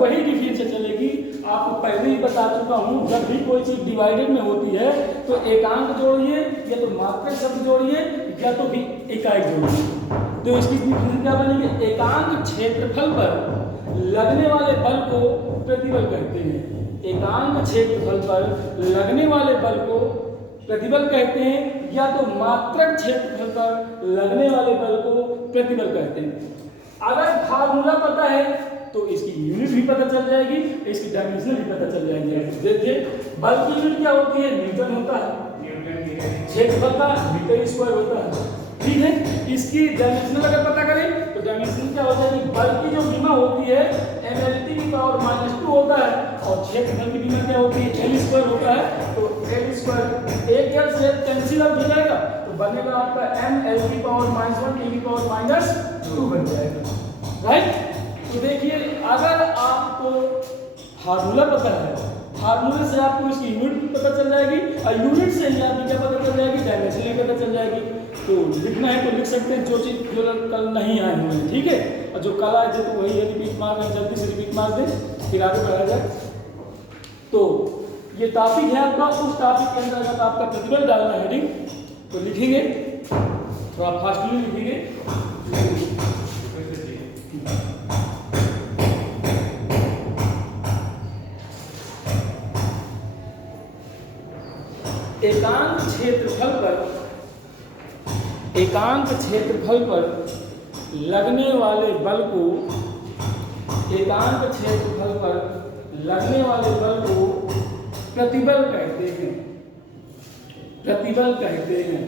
वही डिफिनेशन चलेगी। आपको पहले ही बता चुका हूँ, जब भी कोई चीज डिवाइडेड में होती है तो एकांक जोड़िए या तो मात्रक शब्द जोड़िए या तो भी इकाई जोड़िए। तो इसकी डिफिनेशन क्या बनेगी? एकांक क्षेत्रफल पर लगने वाले बल को प्रतिबल कहते हैं। एकांक क्षेत्रफल पर लगने वाले बल को प्रतिबल कहते हैं या तो मात्रक क्षेत्रफल पर लगने वाले बल को प्रतिबल कहते हैं। अगर फार्मूला पता है तो इसकी यूनिट भी पता चल जाएगी, इसकी डायमेंशन भी पता चल जाएगी। देखिए बल की यूनिट क्या होती है? न्यूटन होता है, क्षेत्रफल का मीटर स्क्वायर होता है, ठीक है। इसकी डायमेंशन अगर पता करें तो डायमेंशन क्या होता है कि बल की जो विमा होती है mLT की पावर -2 होता है और क्षेत्रफल की विमा क्या होती है? L स्क्वायर होता है। तो L स्क्वायर एक L से कैंसिल आउट हो जाएगा तो बनेगा आपका mL की पावर -1 T की पावर -2 बन जाएगा, राइट। तो देखिए अगर आपको फार्मूला पता है, फार्मूले से आपको इसकी यूनिट पता चल जाएगी और यूनिट से ही आपको क्या पता चल जाएगी? डायमेंशन भी पता चल जाएगी। तो लिखना है तो लिख सकते हैं, जो चीज़ जो कल नहीं आए हुए हैं, ठीक है। और जो कल आए थे तो वही है, रिपीट मार दें, जल्दी से रिपीट मार दें, फिर आगे बढ़ा जाए। तो ये टॉपिक है आपका, उस टॉपिक के अंतर्गत आपका प्रतिबल डालना है हेडिंग, तो लिखेंगे थोड़ा फास्टली लिखेंगे। एकांक क्षेत्रफल पर लगने वाले बल को एकांक क्षेत्रफल पर लगने वाले बल को प्रतिबल कहते हैं। प्रतिबल कहते हैं,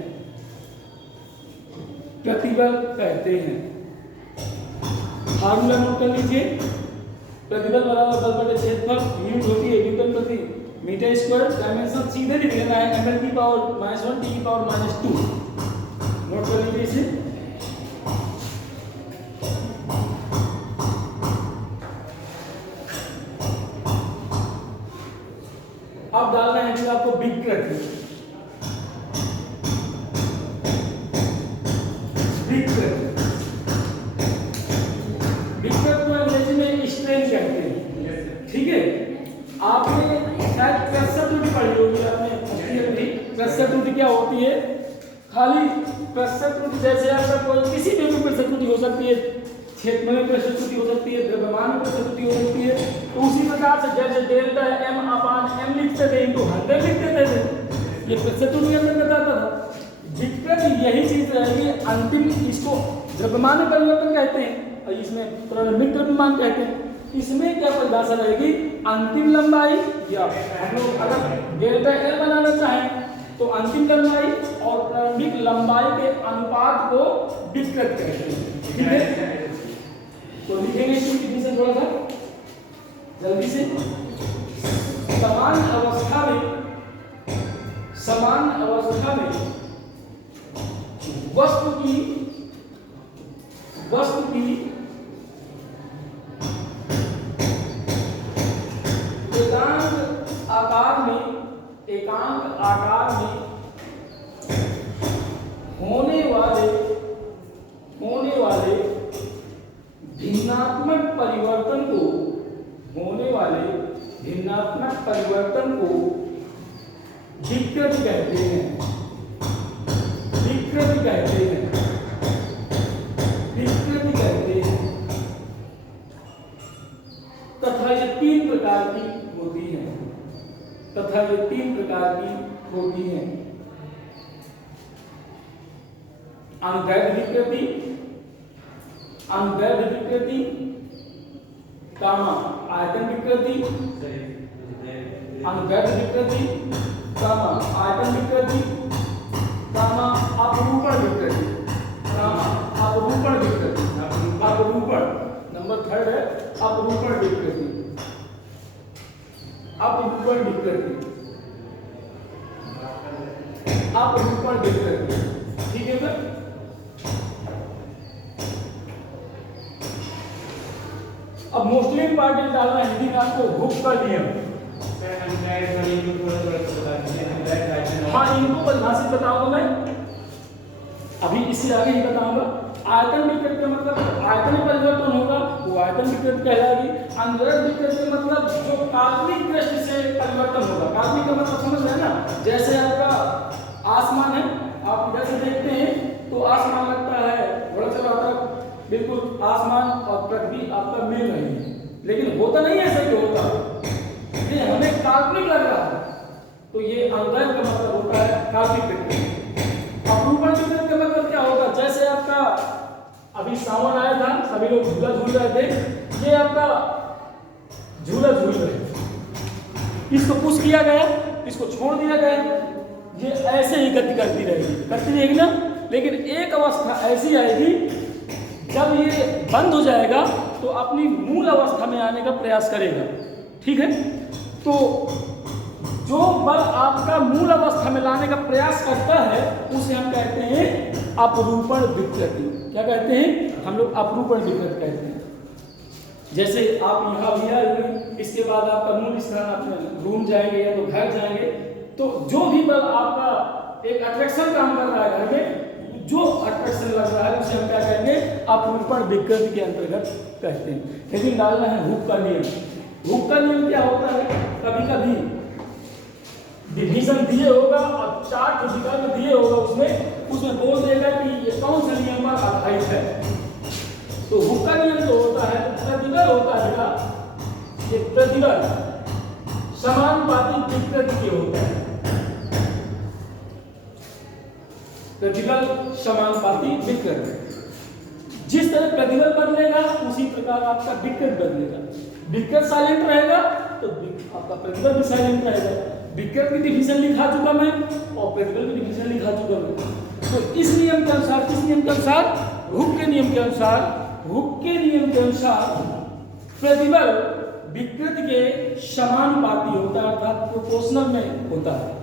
प्रतिबल कहते हैं। फार्मूला नोट कर लीजिए। प्रतिबल बराबर बल बटे क्षेत्रफल, यूनिट होती है न्यूटन प्रति मीटर स्क्वायर, डायमेंशन सीधे लिख लेना है mL की पावर -1 T की पावर -2। नोट कर लीजिए इसे। अब डालना है आपको विकृति। विकृत को अंग्रेजी में स्ट्रेन कहते हैं, ठीक है। आपने शायद प्रेशर त्रुटि पढ़ी होगी, आपने प्रेशर त्रुटि क्या होती है? खाली प्रेशर त्रुटि जैसे आपका कोई किसी में प्रेशर त्रुटि हो सकती है, क्षेत्र में प्रेशर त्रुटि हो सकती है, द्रव्यमान में प्रेशर त्रुटि हो सकती है। तो उसी प्रकार से जैसे डेल्टा m/m लिखते थे इनटू 100 लिख देते थे, ये प्रेशर त्रुटि के अंतर्गत आता था। विकृत यही चीज रहेगी, अंतिम इसको द्रव्यमान में परिवर्तन कहते हैं और इसमें प्रारंभिक द्रव्यमान कहते हैं। इसमें क्या परिभाषा रहेगी? अंतिम लंबाई, या हम लोग अगर डेल्टा L बनाना चाहें तो अंतिम लंबाई और प्रारंभिक लंबाई के अनुपात को विकृत कहते हैं, ठीक है। तो लिखेंगे इसकी डिफिनेशन थोड़ा सा जल्दी से। समान अवस्था में वस्तु की एकांक आकार में होने वाले भिन्नात्मक परिवर्तन को विकृति कहते हैं। तथा ये तीन प्रकार की होती हैं। अनवैध विकृति, आयतन विकृति, अनवैध विकृति, आयतन विकृति, अपरूपण विकृति, अपरूपण नंबर 3 है अपरूपण विकृति। ठीक है सर। अब मोस्टली इंपॉर्टेंट डालना है हिंदी में आपको हुक का नियम। हाँ, इनको परिभाषित बताऊंगा मैं, अभी इससे आगे ही बताऊंगा। आयतन विकृत का मतलब आयतन में परिवर्तन होगा, वो आयतन विकृत कहलाएगी। अंतरज विकृत का मतलब जो काल्पनिक दृष्टि से परिवर्तन होगा। काल्पनिक का मतलब समझ रहे हैं ना, जैसे आपका आसमान है, आप इधर से देखते हैं तो आसमान लगता है बड़ा चला बिल्कुल आसमान और पृथ्वी आपका मिल रही है, लेकिन होता नहीं ऐसा कि होता, ये हमें काल्पनिक लग रहा है, तो ये अंतरज का मतलब होता है काल्पनिक विकृत। अपरूपण विकृत का मतलब क्या होगा, जैसे आपका अभी सावन आया था, सभी लोग झूला झूल रहे थे, ये आपका झूला झूल रहे, इसको पुश किया गया, इसको छोड़ दिया गया, ये ऐसे ही गति करती रहेगी ना, लेकिन एक अवस्था ऐसी आएगी जब ये बंद हो जाएगा तो अपनी मूल अवस्था में आने का प्रयास करेगा। ठीक है, तो जो बल आपका मूल अवस्था में लाने का प्रयास करता है उसे हम कहते हैं अपरूपण विकृति। क्या कहते हैं हम लोग? अपरूपण विकृत कहते हैं। जैसे आप यहाँ भी आए हुए, इसके बाद आपका मूल स्थान अपने रूम जाएंगे या तो घर जाएंगे, तो जो भी बल आपका एक अट्रैक्शन काम कर रहा है घर में, जो अट्रैक्शन लग रहा है उसे हम क्या कहेंगे? अपरूपण विकृति के अंतर्गत कहते हैं। लेकिन डालना है हुक का नियम। हुक का नियम क्या होता है? कभी कभी डिवीजन दिए होगा और चार्ट जो विकल्प दिए होगा उसमें बोल देगा कि ये कौन सा नियम पर आधारित है। तो हुक का नियम जो होता है प्रतिबल होता है बेटा, ये प्रतिबल समानुपाती विकृति के होता है। प्रतिबल समानुपाती विकृत, जिस तरह प्रतिबल बदलेगा उसी प्रकार आपका विकृत बदलेगा। विकृत साइलेंट रहेगा तो आपका प्रतिबल भी साइलेंट रहेगा। विकृत की डिवीजन लिखा चुका मैं और प्रतिबल की डिवीजन लिखा चुका मैं। तो इस नियम के अनुसार, किस नियम के अनुसार? हुक के नियम के अनुसार, हुक के नियम के अनुसार प्रतिबल विकृत के समानुपाती होता है, अर्थात प्रोपोर्शनल में होता है।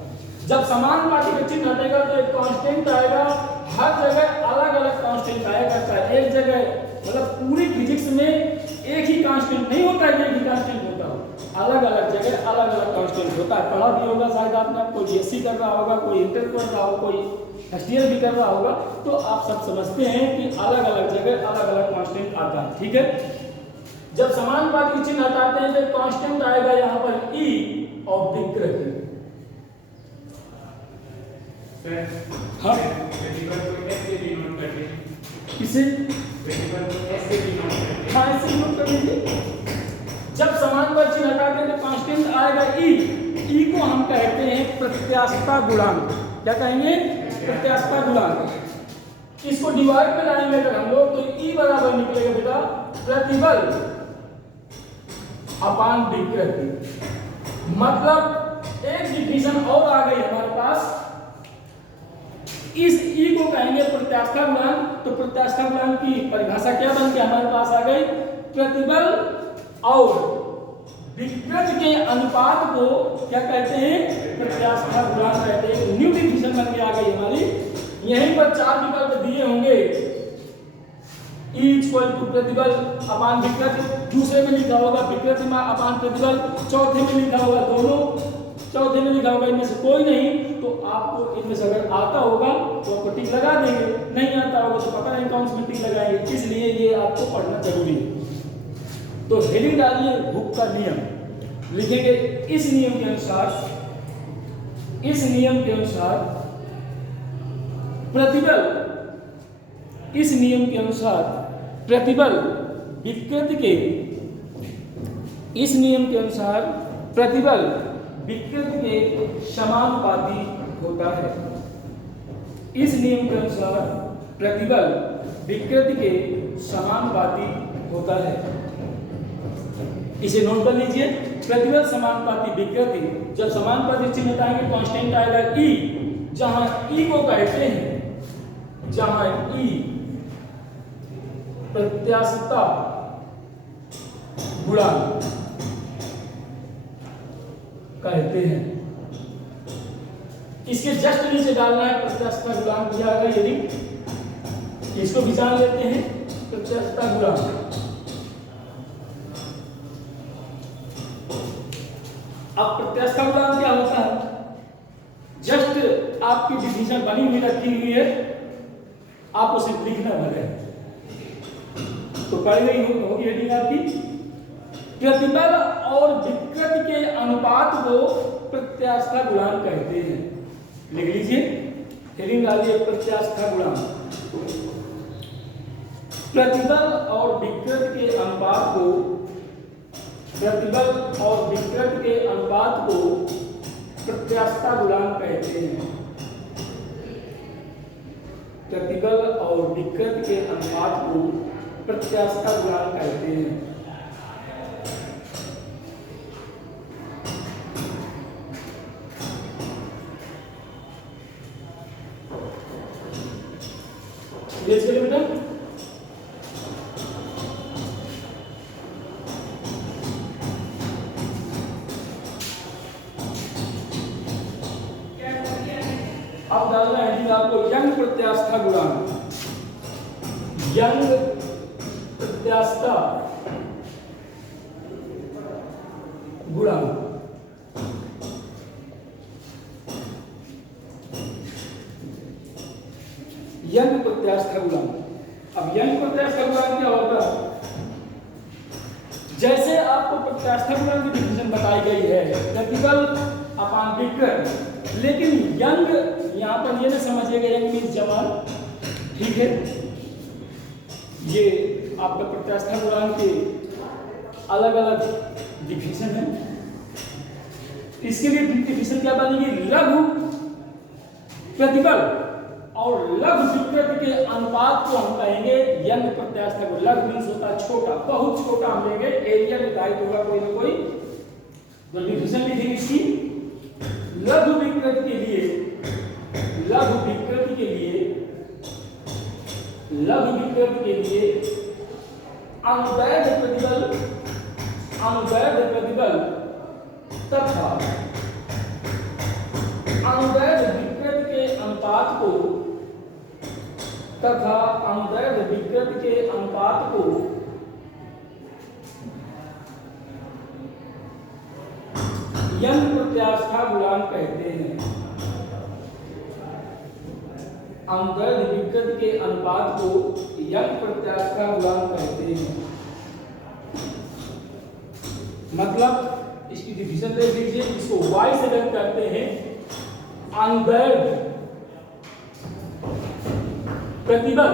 जब समानुपाती का चिन्ह हटेगा तो एक कांस्टेंट आएगा, हर जगह अलग अलग कांस्टेंट आया करता है। एक जगह मतलब पूरी फिजिक्स में एक ही कांस्टेंट नहीं होता है, एक ही कांस्टेंट होता है, अलग अलग जगह अलग अलग कांस्टेंट होता है। पढ़ा भी होगा शायद आपने, कोई बीएससी कर रहा होगा, कोई इंटर कर रहा होगा, कोई एसटीएल भी कर रहा होगा, तो आप सब समझते हैं कि अलग अलग जगह अलग अलग कांस्टेंट आता है। ठीक है, जब समानुपाती चिन्ह हटाते हैं तो कांस्टेंट आएगा यहाँ पर ई और विकृत। हाँ, किसे? हाँ, ऐसे नोट कर लीजिए। जब समानुपाती चिन्ह हटाते हैं तो कांस्टेंट आएगा ई। ई को हम कहते हैं प्रत्यास्थता गुणांक। क्या कहेंगे? प्रत्यास्थता गुणांक। इसको डिवाइड में लाएंगे अगर हम लोग तो ई बराबर निकलेगा बेटा प्रतिबल अपान विकृति। मतलब एक डिवीजन और आ गई हमारे पास, इस ई को कहेंगे प्रत्यास्थता गुणांक। तो प्रत्यास्थता गुणांक की परिभाषा क्या बन के हमारे पास आ गई? प्रतिबल और विकृत के अनुपात को क्या कहते हैं? प्रत्यास्थता गुणांक कहते हैं। न्यू डिवीजन बन के आ गई हमारी। यहीं पर चार विकल्प दिए होंगे, ई इक्वल टू प्रतिबल अपान विकृत, दूसरे में लिखा होगा विकृत अपान प्रतिबल, चौथे में लिखा होगा दोनों, चौथे में लिखा होगा इनमें से कोई नहीं। तो आपको इनमें से अगर आता होगा तो आपको टिक लगा देंगे, नहीं आता होगा तो पता नहीं कौन सी टिक लगाएंगे। इसलिए ये आपको पढ़ना जरूरी है। तो हेडिंग डालिए हुक का नियम, लिखेंगे इस नियम के अनुसार, इस नियम के अनुसार प्रतिबल, इस नियम के अनुसार प्रतिबल विकृत के, इस नियम के अनुसार प्रतिबल विकृत के समानुपाती होता है। इस नियम के अनुसार प्रतिबल विकृत के समानुपाती होता है। इसे नोट कर लीजिए, प्रतिबल समानुपाती विकृति। जब समानुपाती चिन्ह हटाएंगे कांस्टेंट आएगा ई, जहां ई को कहते हैं, जहां ई प्रत्यास्थता गुणांक कहते हैं। इसके जस्ट नीचे डालना है प्रत्यास्थता गुणांक दिया गया, यदि इसको भी जान लेते हैं प्रत्यास्थता गुणांक। अब प्रत्यास्थता गुणांक क्या होता है? जस्ट आपकी डिवीजन बनी हुई रखी हुई है, आप उसे लिखना भर है। तो पढ़ गई होगी हेडिंग आपकी। प्रतिबल और विकृति के अनुपात को प्रत्यास्था गुणांक कहते हैं। लिख लीजिए, हेडिंग डालिए प्रत्यास्था गुणांक। प्रतिबल और विकृति के अनुपात को, प्रतिबल और विकृति के अनुपात को प्रत्यास्था गुणांक कहते हैं। प्रतिबल और विकृति के अनुपात को प्रत्यास्था गुणांक कहते हैं। ये चलिए बेटा, अब डालना है आपको यंग प्रत्यास्था गुणांक। यंग प्रत्यास्था गुणांक। यंग प्रत्यास्था गुणांक। अब यंग प्रत्यास्था गुणांक क्या होता है? जैसे आपको प्रत्यास्था गुणांक की डिफिनेशन बताई गई है, प्रतिबल अपान विकृति, लेकिन यंग यहाँ पर ये ना समझिएगा यंग मीन्स जवान, ठीक है। ये आपका प्रत्यास्था गुणांक के अलग अलग डिफिनेशन है। इसके लिए डिफिनेशन क्या बनेगी? लघु प्रतिबल और लघु विकृति के अनुपात को हम कहेंगे यंग प्रत्यास्था गुणांक। लघु मीन्स होता है छोटा, बहुत छोटा हम लेंगे, एरिया निर्धारित होगा कोई ना कोई, तो डिफिनेशन लिखेंगे इसकी। लघु विकृति के लिए, लघु विकृति के लिए, लघु विकृति के लिए अनुदैर्घ्य प्रतिबल, अनुदैर्घ्य प्रतिबल तथा अनुदैर्घ्य विकृति के अनुपात को, तथा अनुदैर्घ्य विकृति के अनुपात को यंग प्रत्यास्था गुणांक कहते हैं। अनुदैर्घ्य विकृति के अनुपात को यंग प्रत्यास्था गुणांक कहते हैं। मतलब इसकी डिफिनेशन देख लीजिए, इसको y से व्यक्त करते हैं। अनुदैर्घ्य प्रतिबल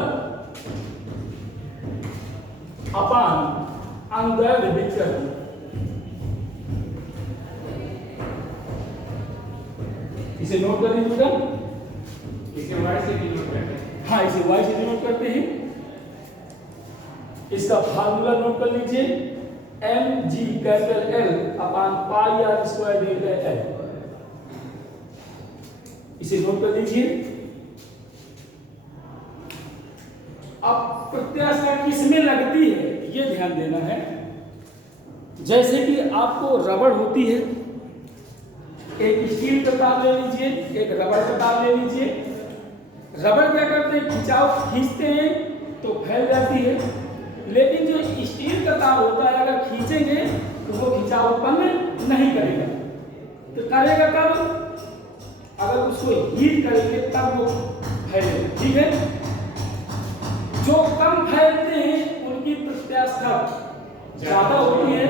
अपान अनुदैर्घ्य विकृति। इसे नोट कर लीजिएगा, इसे y से डिनोट करते हैं। हाँ, इसे y से डिनोट करते हैं। इसका फार्मूला नोट कर लीजिए, mg कैपिटल L अपान पाई r स्क्वायर डेल्टा L। इसे नोट कर लीजिए। अब प्रत्यास्था किसमें लगती है ये ध्यान देना है। जैसे कि आपको रबड़ होती है, एक स्टील का तार ले लीजिए, एक रबड़ का तार ले लीजिए। रबड़ क्या करते हैं? खिंचाव खींचते हैं तो फैल जाती है, लेकिन जो स्टील का तार होता है अगर खींचेंगे तो वो खिंचाव उत्पन्न नहीं करेगा। तो करेगा कब? अगर उसको हीट करेंगे तब वो फैलेगा, ठीक है। जो कम फैलते हैं उनकी प्रत्यास्था ज्यादा होती है,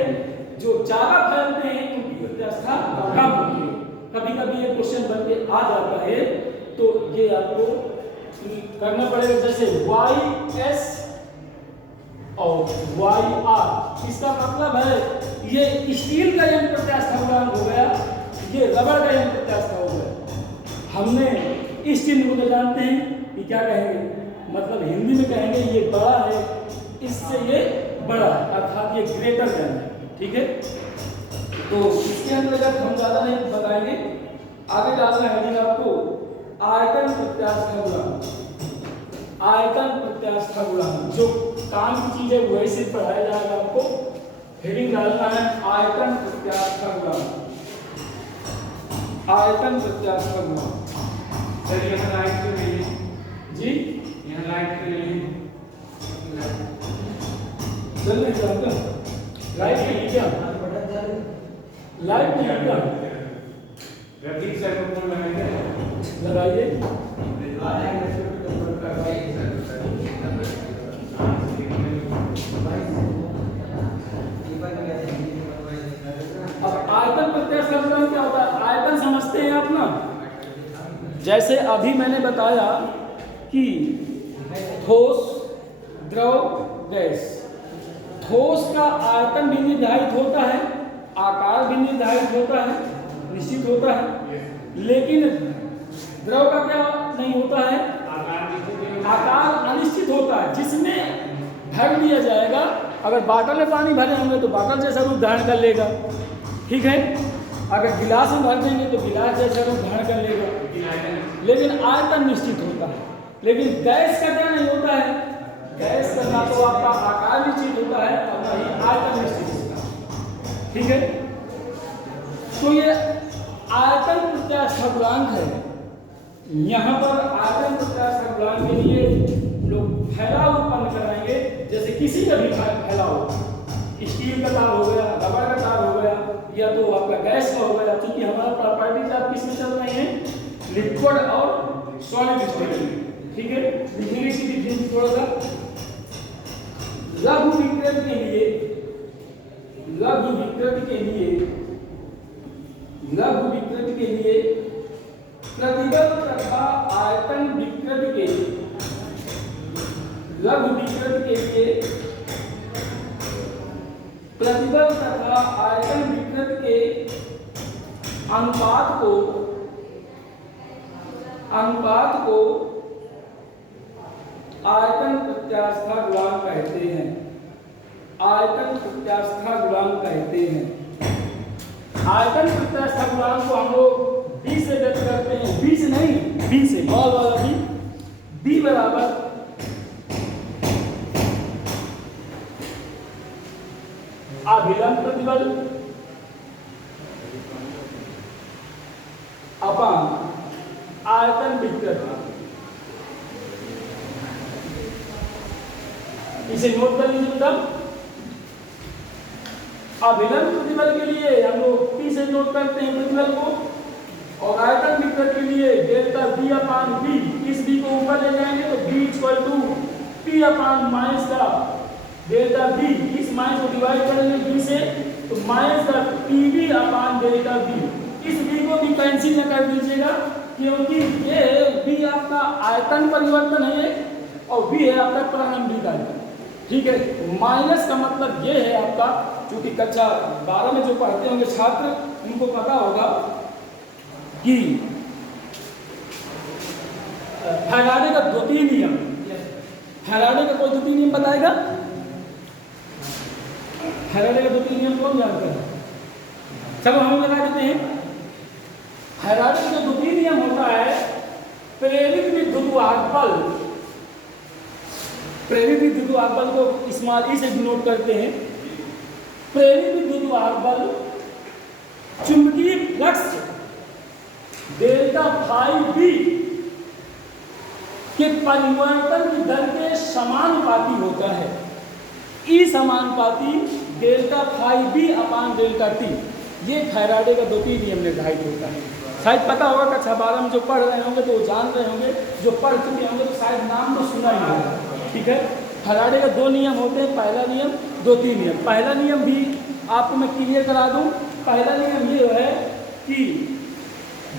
जो ज्यादा फैलते हैं उनकी प्रत्यास्था कम होती है। कभी कभी ये क्वेश्चन बन के आ जाता है, तो ये आपको करना पड़ेगा। जैसे YS और YR, इसका मतलब है ये स्टील का यंग प्रत्यास्था गुणांक हो गया, ये रबड़ का यंग प्रत्यास्था हो गया। हमने इस चिन्ह को तो जानते हैं कि क्या कहेंगे, मतलब हिंदी में कहेंगे ये बड़ा है, इससे ये बड़ा है, अर्थात ये ग्रेटर देन है, ठीक है। तो इसके अंतर्गत हम ज्यादा नहीं बताएंगे। आगे डालना है आपको आयतन प्रत्यास्था गुणांक। आयतन प्रत्यास्था गुणांक जो काम की चीज है वही से पढ़ाया जाएगा आपको। हेडिंग डालना है आयतन प्रत्यास्था गुणांक। आयतन प्रत्यास्था गुणांक। सर यहाँ लाइट क्यों नहीं है? जी यहाँ लाइट क्यों नहीं है? जल्दी जानते हैं लाइट नहीं क्या? लाइट नहीं क्या? रफीक सर को फोन लगाएंगे, लगाइए। अब आयतन प्रत्यास्थ का गुणांक क्या होता है? आयतन समझते हैं आप ना, जैसे अभी मैंने बताया कि ठोस, द्रव, गैस। ठोस का आयतन भी निर्धारित होता है, आकार भी निर्धारित होता है, निश्चित होता है, लेकिन द्रव का क्या नहीं होता है? आकार अनिश्चित होता है, जिसमें भर लिया जाएगा। अगर बाटल में पानी भरे होंगे तो बाटल जैसा रूप धारण कर लेगा, ठीक है। अगर गिलास में भर देंगे तो गिलास जैसा रूप धारण कर लेगा, लेकिन आयतन निश्चित होता है। लेकिन गैस का क्या नहीं होता है? गैस का ना तो आपका आकार निश्चित होता है और ना ही आयतन निश्चित होता है, ठीक है। तो ये आयतन प्रत्यास्थ गुणांक है। यहाँ पर आयतन प्रत्यास्थ गुणांक के लिए लोग फैलाव उत्पन्न कराएंगे, जैसे किसी का भी फैलाव, स्टील का तार हो गया, रबर का तार हो गया, या तो आपका गैस का हो गया। क्योंकि हमारा प्रॉपर्टीज आप किस में चल रहे हैं? लिक्विड और सॉलिड स्टेट में, ठीक है। लिखेंगे इसकी थोड़ा सा। लघु विकृत के लिए, लघु विकृत के लिए, लघु विकृत के लिए प्रतिबल तथा आयतन विकृत के, लघु विकृत के लिए प्रतिबल तथा आयतन विकृत के अनुपात को आयतन प्रत्यास्थ गुणांक कहते हैं। आयतन प्रत्यास्थ गुणांक कहते हैं। आयतन प्रत्यास्थ गुणांक को हम लोग B से व्यक्त करते हैं। B से नहीं, B से, बॉल वाला B। B बराबर अभिलंब प्रतिबल अपान आयतन विकृत। इसे नोट कर लीजिए बेटा। अभिलंब प्रतिबल के लिए हम लोग P से नोट करते हैं प्रतिबल को, और आयतन विकृत के लिए डेल्टा B अपान B। इस B को ऊपर ले जाएंगे तो B equal to P upon minus का डेल्टा B। इस माइनस को डिवाइड करेंगे B से तो माइनस का PB अपान डेल्टा B। इस B को भी कैंसिल न कर दीजिएगा, क्योंकि ये B आपका आयतन परिवर्तन है और B है आपका प्रारंभिक आयतन, ठीक है। माइनस का मतलब ये है आपका, क्योंकि कक्षा 12 में जो पढ़ते होंगे छात्र, उनको पता होगा कि फैराडे का द्वितीय नियम, फैराडे का कोई द्वितीय नियम बताएगा? फैराडे का द्वितीय नियम कौन जानता है? चलो हम बता देते हैं। फैराडे का द्वितीय नियम होता है प्रेरित विद्युत वाहक बल। प्रेरित विद्युत वाहक बल को स्मॉल ई से डिनोट करते हैं। प्रेरित विद्युत वाहक बल चुंबकीय फ्लक्स डेल्टा फाई बी के परिवर्तन की दर के समानुपाती होता है। ई समानुपाती delta phi B upon delta T. ये फैराडे का द्वितीय नियम निर्धारित होता है। शायद पता होगा कक्षा 12 में जो पढ़ रहे होंगे तो वो जान रहे होंगे, जो पढ़ चुके होंगे तो शायद नाम तो सुना ही होगा, ठीक है। फैराडे का दो नियम होते हैं, पहला नियम, द्वितीय नियम। पहला नियम भी आपको मैं क्लियर करा दूं। पहला नियम ये है कि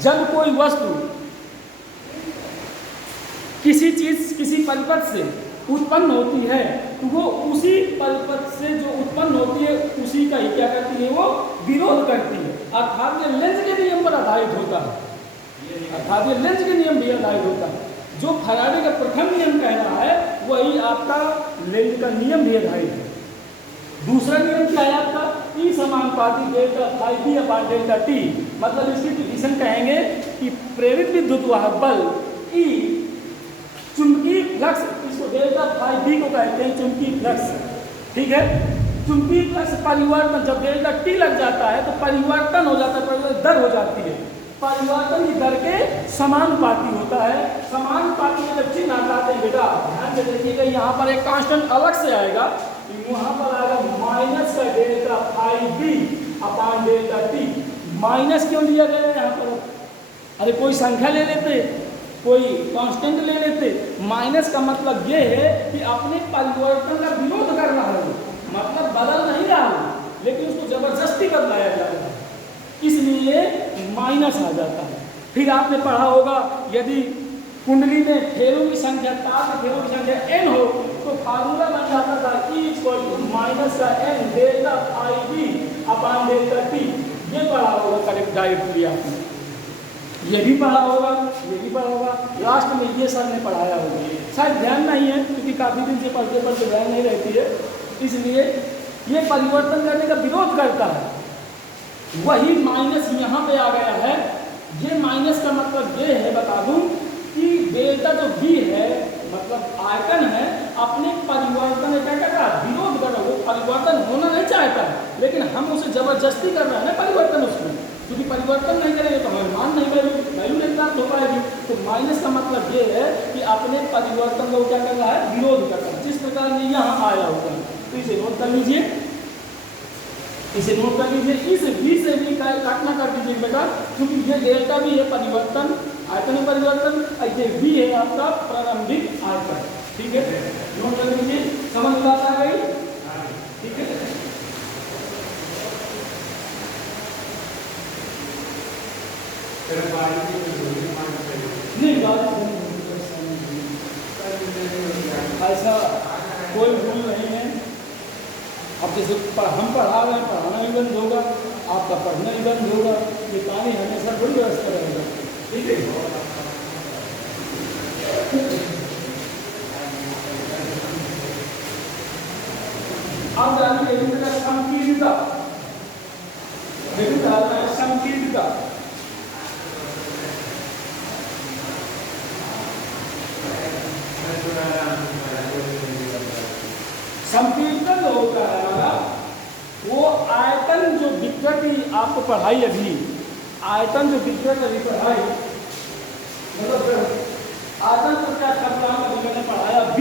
जब कोई वस्तु किसी चीज, किसी परिपथ से उत्पन्न होती है तो वो उसी परिपथ से जो उत्पन्न होती है उसी का ही क्या करती है? वो विरोध करती है। अर्थात ये लेंज के नियम पर आधारित होता है, अर्थात ये लेंज के नियम भी आधारित होता है। जो फैराडे का प्रथम नियम कह रहा है वही आपका लेंज का नियम भी आधारित है। दूसरा नियम क्या है आपका? ई समानुपाती delta phi B upon delta T. मतलब इसकी डिफिनेशन कहेंगे कि प्रेरित विद्युत वाहक बल ई चुंबकीय फ्लक्स, इसको डेल्टा फाई बी को कहते हैं चुंबकीय फ्लक्स, ठीक है। चुंबकीय फ्लक्स परिवर्तन जब डेल्टा टी लग जाता है तो परिवर्तन हो जाता है, परिवर्तन दर हो जाती है। परिवर्तन की दर के समानुपाती होता है। समानुपाती में जब चिन्ह हटाते हैं बेटा, ध्यान से देखिएगा, यहाँ पर एक कांस्टेंट अलग से आएगा, वहाँ पर आएगा माइनस का delta phi B upon delta T. Minus क्यों दिया गया है यहाँ पर? अरे कोई संख्या ले लेते, कोई कांस्टेंट ले लेते। माइनस का मतलब ये है कि अपने परिवर्तन का विरोध कर रहा है। मतलब बदल नहीं रहा हूँ, लेकिन उसको जबरदस्ती बदलाया जा रहा है, इसलिए माइनस आ जाता है। फिर आपने पढ़ा होगा यदि कुंडली में फेरों की संख्या, तार में फेरों की संख्या n हो तो फार्मूला बन जाता था E = माइनस का n delta IB upon delta T। ये पढ़ा होगा करेक्ट डायरेक्टली आपने, ये भी पढ़ा होगा, ये भी पढ़ा होगा, लास्ट में ये सर ने पढ़ाया होगा, शायद ध्यान नहीं है क्योंकि काफ़ी दिन से पढ़ते पढ़ते ध्यान नहीं रहती है, इसलिए ये परिवर्तन करने का विरोध करता है। वही माइनस यहाँ पे आ गया है। ये माइनस का मतलब ये है, बता दूं कि डेल्टा जो B है मतलब आयतन है, अपने परिवर्तन क्या कर रहा है, विरोध कर रहा है। वो परिवर्तन होना नहीं चाहता है, लेकिन हम उसे जबरदस्ती कर रहे हैं ना परिवर्तन उसमें, क्योंकि परिवर्तन नहीं करेंगे तो हमें मान नहीं वैल्यू नहीं प्राप्त हो पाएगी। तो माइनस का मतलब ये है कि अपने परिवर्तन को क्या कर रहा है, विरोध कर रहा है, जिस प्रकार ये यहाँ आया होगा। तो इसे नोट कर लीजिए, इसे नोट कर लीजिए। इस B से भी काटना कर दीजिए बेटा, क्योंकि ये डेल्टा भी है परिवर्तन, आयतन में परिवर्तन, और ये B है आपका प्रारंभिक आयतन। ठीक है, नोट कर लीजिए। समझ में बात आ गई? ठीक है, नहीं ऐसा कोई भूल नहीं है। अब जैसे हम पढ़ा रहे हैं, पढ़ाना भी बंद होगा, आपका पढ़ना भी बंद होगा, ये पानी हमेशा थोड़ी व्यवस्था रहेगा। ठीक है, अब जानिए संकीर्णता, संकीर्णता। संकीर्णन जो होता है हमारा, वो आयतन जो विकृति आपको पढ़ाई अभी, आयतन जो विकृति अभी पढ़ाई, मतलब आयतन को क्या करता है अभी मैंने पढ़ाया B,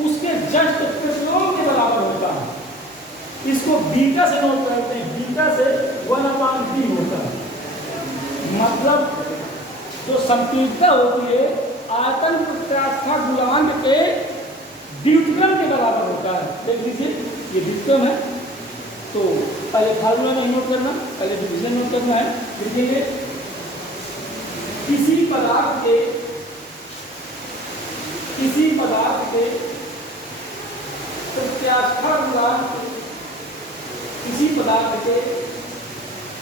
उसके जस्ट प्रतिलोम के बराबर होता है। इसको बीटा से नोट करते हैं, बीटा से 1/b होता है। मतलब जो संकीर्णता होती है आयतन प्रत्यास्था गुणांक के व्युत्क्रम के बराबर होता है। देख लीजिए ये व्युत्क्रम है, तो पहले फार्मूला नहीं नोट करना, पहले डिवीजन नोट करना है। लिखेंगे किसी पदार्थ के प्रत्यास्था गुणांक, किसी पदार्थ के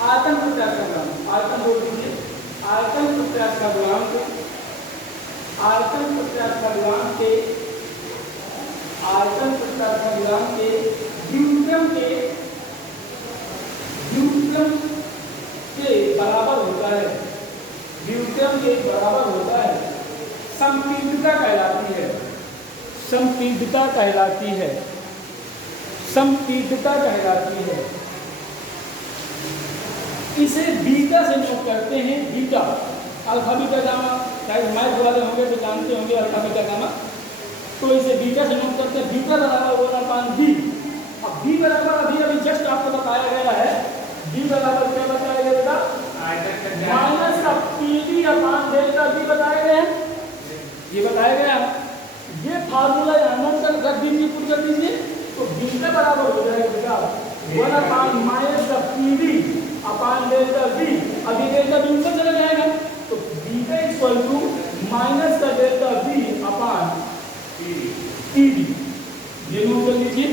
आयतन प्रत्यास्था गुणांक, आयतन बोल दीजिए, आयतन प्रत्यास्था गुणांक, आयतन प्रत्यास्था गुणांक के, आयतन प्रत्यास्था गुणांक के व्युत्क्रम के बराबर होता है, व्युत्क्रम के बराबर होता है। संकीर्णता कहलाती है, संकीर्णता कहलाती है, संकीर्णता कहलाती है। इसे बीटा से नोट करते हैं, बीटा, अल्फा बीटा गामा, शायद मैथ वाले होंगे तो जानते होंगे अल्फा बीटा गामा, तो इसे बीटा से नोट करते हैं। बीटा बराबर 1/b। अब b बराबर अभी जस्ट आपको बताया गया है, b बराबर क्या बताया गया बेटा, माइनस का PD अपॉन डेल्टा B बताया गया है, ये बताया गया है। ये फार्मूला यहाँ नोट कर रख दीजिए, पुट कर दीजिए, तो बीटा बराबर हो जाएगा बेटा 1/-PD अपॉन डेल्टा B। अभी डेल्टा B ऊपर चला जाएगा, तो बीटा = माइनस का डेल्टा B अपॉन PD। ये नोट कर लीजिए।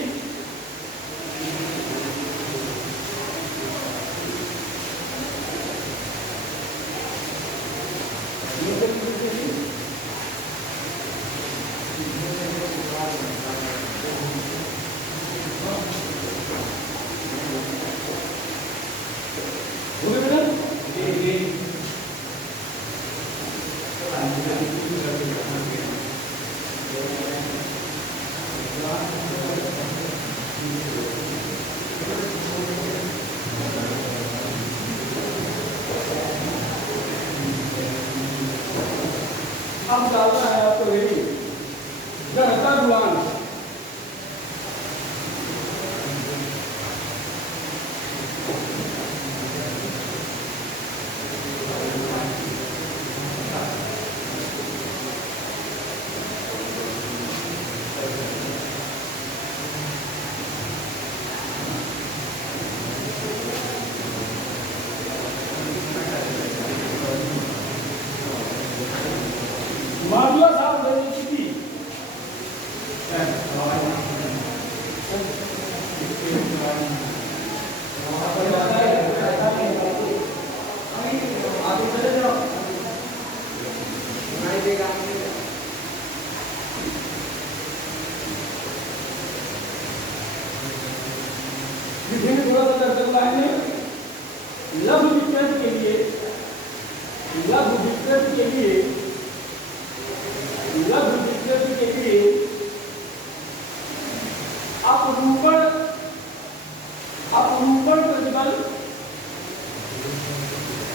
अब डालना है आपको रेडी जड़ता गुणांक। लगाएंगे लघु विकृत के लिए, लघु विकृत के लिए, लघु विकृत के लिए अपरूपण प्रतिबल,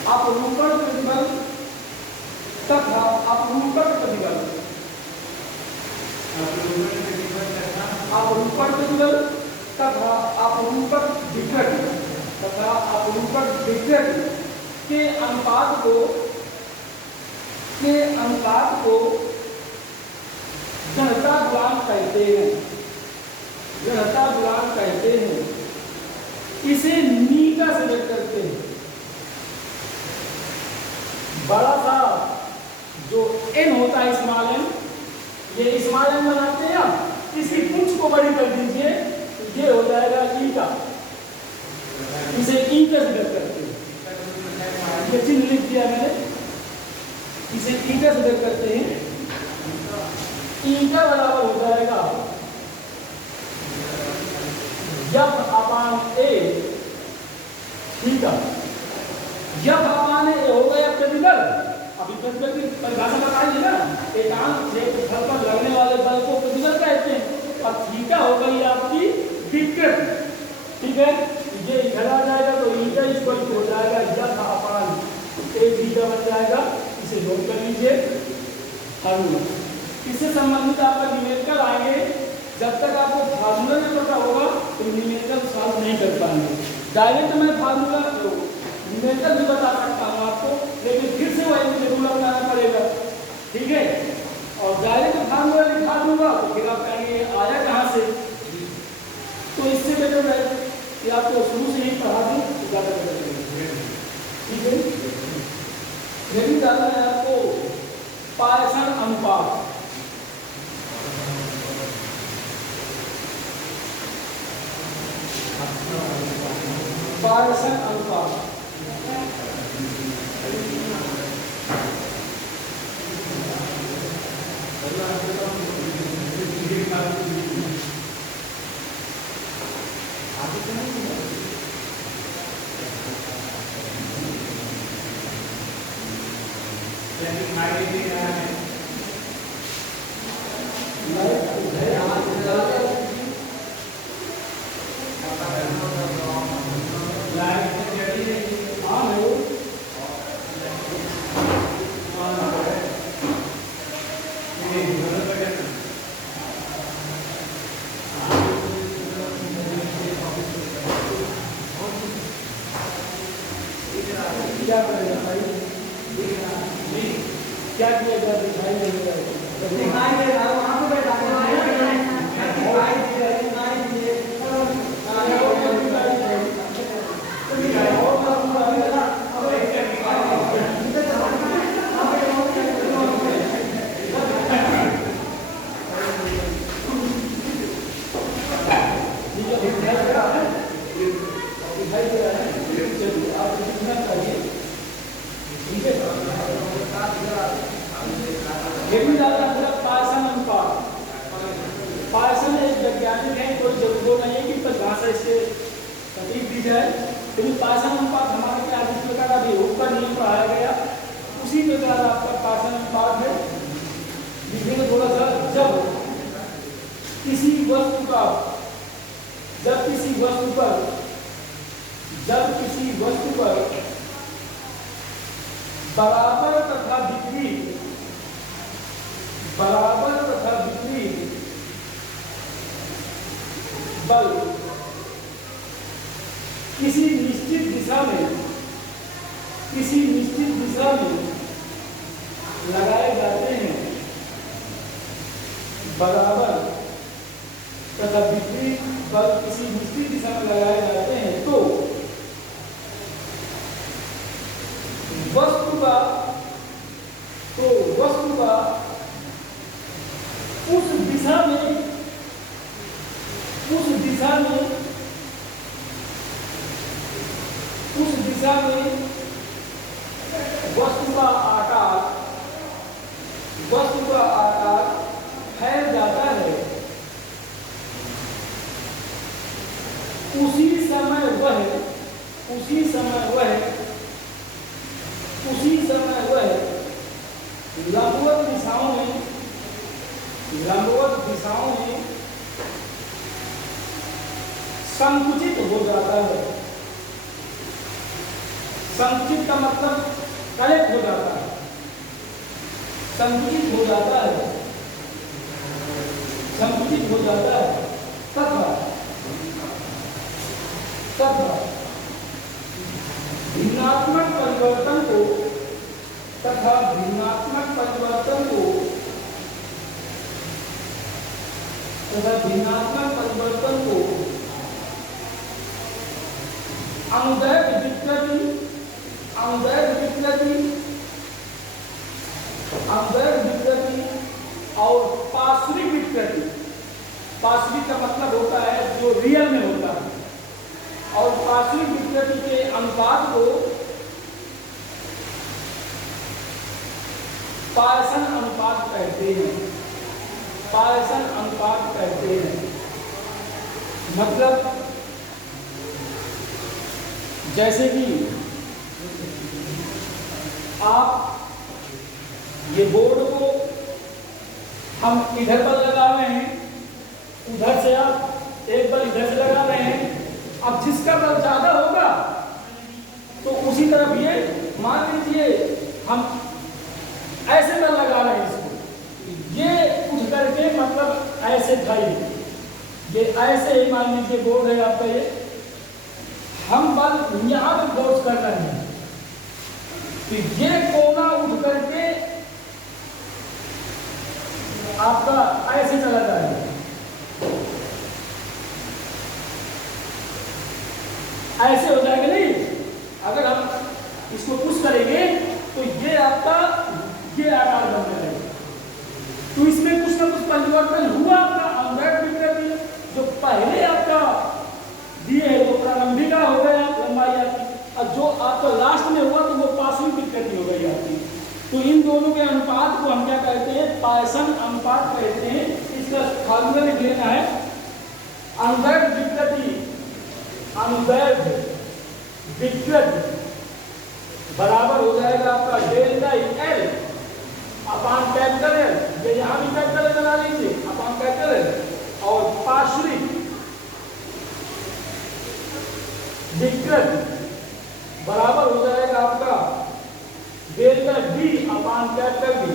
अपरूपण प्रतिबल तथा अपरूपण प्रतिबल, अपरूपण प्रतिबल तथा अपरूपण विकृत तथा अपरूपण विकृत के अनुपात को जड़ता गुणांक कहते हैं, जड़ता गुणांक कहते हैं। इसे नी का सिलेक्ट करते हैं। बड़ा सा जो n होता है स्मॉल n, ये स्मॉल n बनाते हैं आप, इसकी पूंछ को बड़ी कर दीजिए तो ये हो जाएगा ई का, इसे ई का सिलेक्ट करते हैं। ये चिन्ह लिख दिया मैंने, इसे ई का सिलेक्ट करते हैं। ई का बराबर हो जाएगा यफ अपान ए, ठीक है, यफ अपान ए हो गया प्रतिबल। अभी प्रतिबल की परिभाषा बताइए ना, एकांक क्षेत्रफल पर लगने वाले बल को प्रतिबल कहते हैं, और थीटा हो गई आपकी विकृत, ठीक है। ये इधर आ जाएगा तो ईटा इक्वल हो जाएगा यफ अपान ए थीटा बन जाएगा, इसे नोट कर लीजिए। इससे संबंधित आपका न्यूमेरिकल आएंगे, जब तक आपको फार्मूला नहीं पता होगा तो न्यूमेरिकल सॉल्व नहीं कर पाएंगे। डायरेक्ट मैं फार्मूला न्यूमेरिकल भी बता सकता हूँ आपको, लेकिन फिर से वही मुझे रूल बनाना पड़ेगा, ठीक है। और डायरेक्ट फार्मूला लिखा दूंगा तो फिर आप कहेंगे आया कहाँ से, तो इससे बेटर है कि आपको शुरू से ही पढ़ा दूँ तो ज़्यादा बेटर लगेगा, ठीक है। यदि डालना है आपको पायसन अनुपात, पायसन अनुपात क्या करेगा भाई, क्या किया जाए दिखाई नहीं दे रहा है, दिखाई दे रहा है वहां पे बैठा है, पायसन एक वैज्ञानिक है, कोई जरूरत नहीं है कि परिभाषा इससे सटीक दी जाए, लेकिन पायसन अनुपात हमारे क्या जिस प्रकार का भी ऊपर नियम पढ़ाया गया उसी प्रकार आपका पायसन अनुपात है। लिखेंगे थोड़ा सा, जब किसी वस्तु पर बराबर तथा विपरीत बल किसी निश्चित दिशा में लगाए जाते हैं, बराबर तथा विपरीत बल किसी निश्चित दिशा में लगाए जाते हैं तो वस्तु का उस दिशा में वस्तु का आकार फैल जाता है, उसी समय वह उसी समय वह लंबवत दिशाओं में संकुचित हो जाता है। संकुचित का मतलब कलेक्ट हो जाता है, संकुचित हो जाता है, संकुचित हो जाता है तथा भिन्नात्मक परिवर्तन को अनुदैर्घ्य विकृति और पार्श्विक विकृति। पार्श्विक का मतलब होता है जो रियल में होता है, और पार्श्विक विकृति के अनुपात को पायसन अनुपात कहते हैं। पायसन अनुपात कहते हैं। मतलब जैसे कि आप ये बोर्ड को हम इधर पर लगा रहे हैं, उधर से आप एक बल इधर से लगा रहे हैं। अब जिसका बल ज्यादा होगा तो उसी तरफ ये मान लीजिए हम ऐसे बल लगा रहे हैं इसको, ये उठ करके मतलब ऐसे था, ये ऐसे मान लीजिए बोर्ड है आपका, ये हम बल यहां पर फोर्स कर रहे हैं तो ये कोना उठ करके आपका ऐसे चला जाएगा, ऐसे हो जाएगा। नहीं, अगर हम इसको पुश करेंगे तो ये आपका ये आकार बन जाएगा। तो इसमें कुछ ना कुछ परिवर्तन हुआ आपका अनुदैर्घ्य विकृति जो पहले आपका दिए है वो प्रारंभिक हो गया लंबाई आपकी, और जो आपका लास्ट में हुआ तो वो पार्श्विक विकृति हो गई आपकी। तो इन दोनों के अनुपात को हम क्या कहते हैं? पायसन अनुपात कहते हैं। इसका फार्मूला लिख लेना है, अनुदैर्घ्य विकृति बराबर हो जाएगा आपका delta L upon capital L, ये यहां भी कैपिटल एल बना लीजिए, अपान कैपिटल एल, और पार्श्विक विकृति बराबर हो जाएगा आपका डेल्टा डी अपान कैपिटल डी।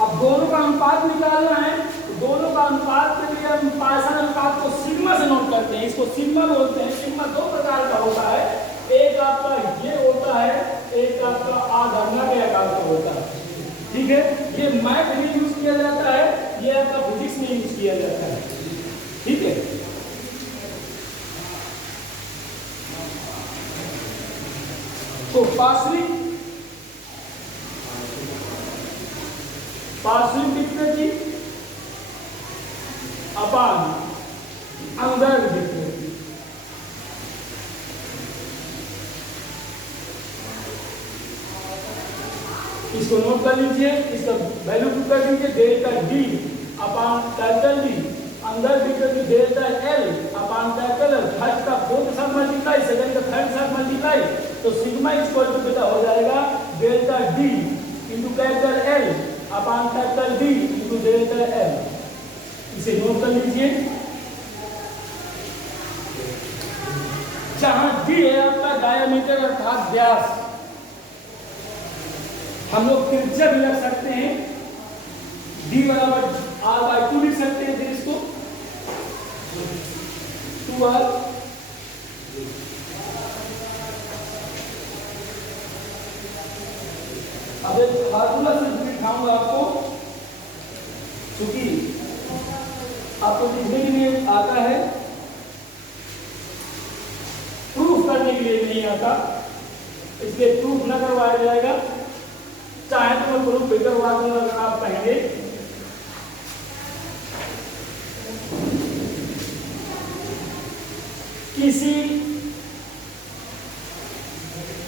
अब दोनों का अनुपात निकालना है, तो दोनों का अनुपात के लिए हम पायसन अनुपात को सिग्मा से नोट करते हैं। इसको सिग्मा बोलते हैं। सिग्मा दो प्रकार का होता है, एक आपका ये होता है, एक आपका आधरना के आकार का होता है। ठीक है, ये मैथ में यूज किया जाता है, ये आपका फिजिक्स में यूज किया जाता है। ठीक है, तो पार्श्विक विकृति अपान अनुदैर्घ्य विकृति। इसको नोट कर लीजिए, इसका वैल्यू पुट कर लीजिए, डेल्टा डी अपान कैपिटल डी, अंदर विकृति delta L upon capital L. First का फोर्थ के साथ मल्टीप्लाई, सेकंड का थर्ड के साथ मल्टीप्लाई, तो सिग्मा इक्वल टू बेटा हो जाएगा delta D into capital L upon capital D into delta L. इसे नोट कर लीजिए। जहां डी है आपका डायमीटर अर्थात व्यास, हम लोग त्रिज्या भी रख सकते हैं, डी बराबर आर बाई 2 लिख सकते हैं। फिर इसको 2r अब एक फार्मूला से दिखाऊंगा आपको, क्योंकि आपको लिखने के लिए आता है, प्रूफ करने के लिए नहीं आता, इसलिए प्रूफ न करवाया जाएगा। चाहे तो मैं प्रूफ भी करवा दूंगा अगर आप कहेंगे। किसी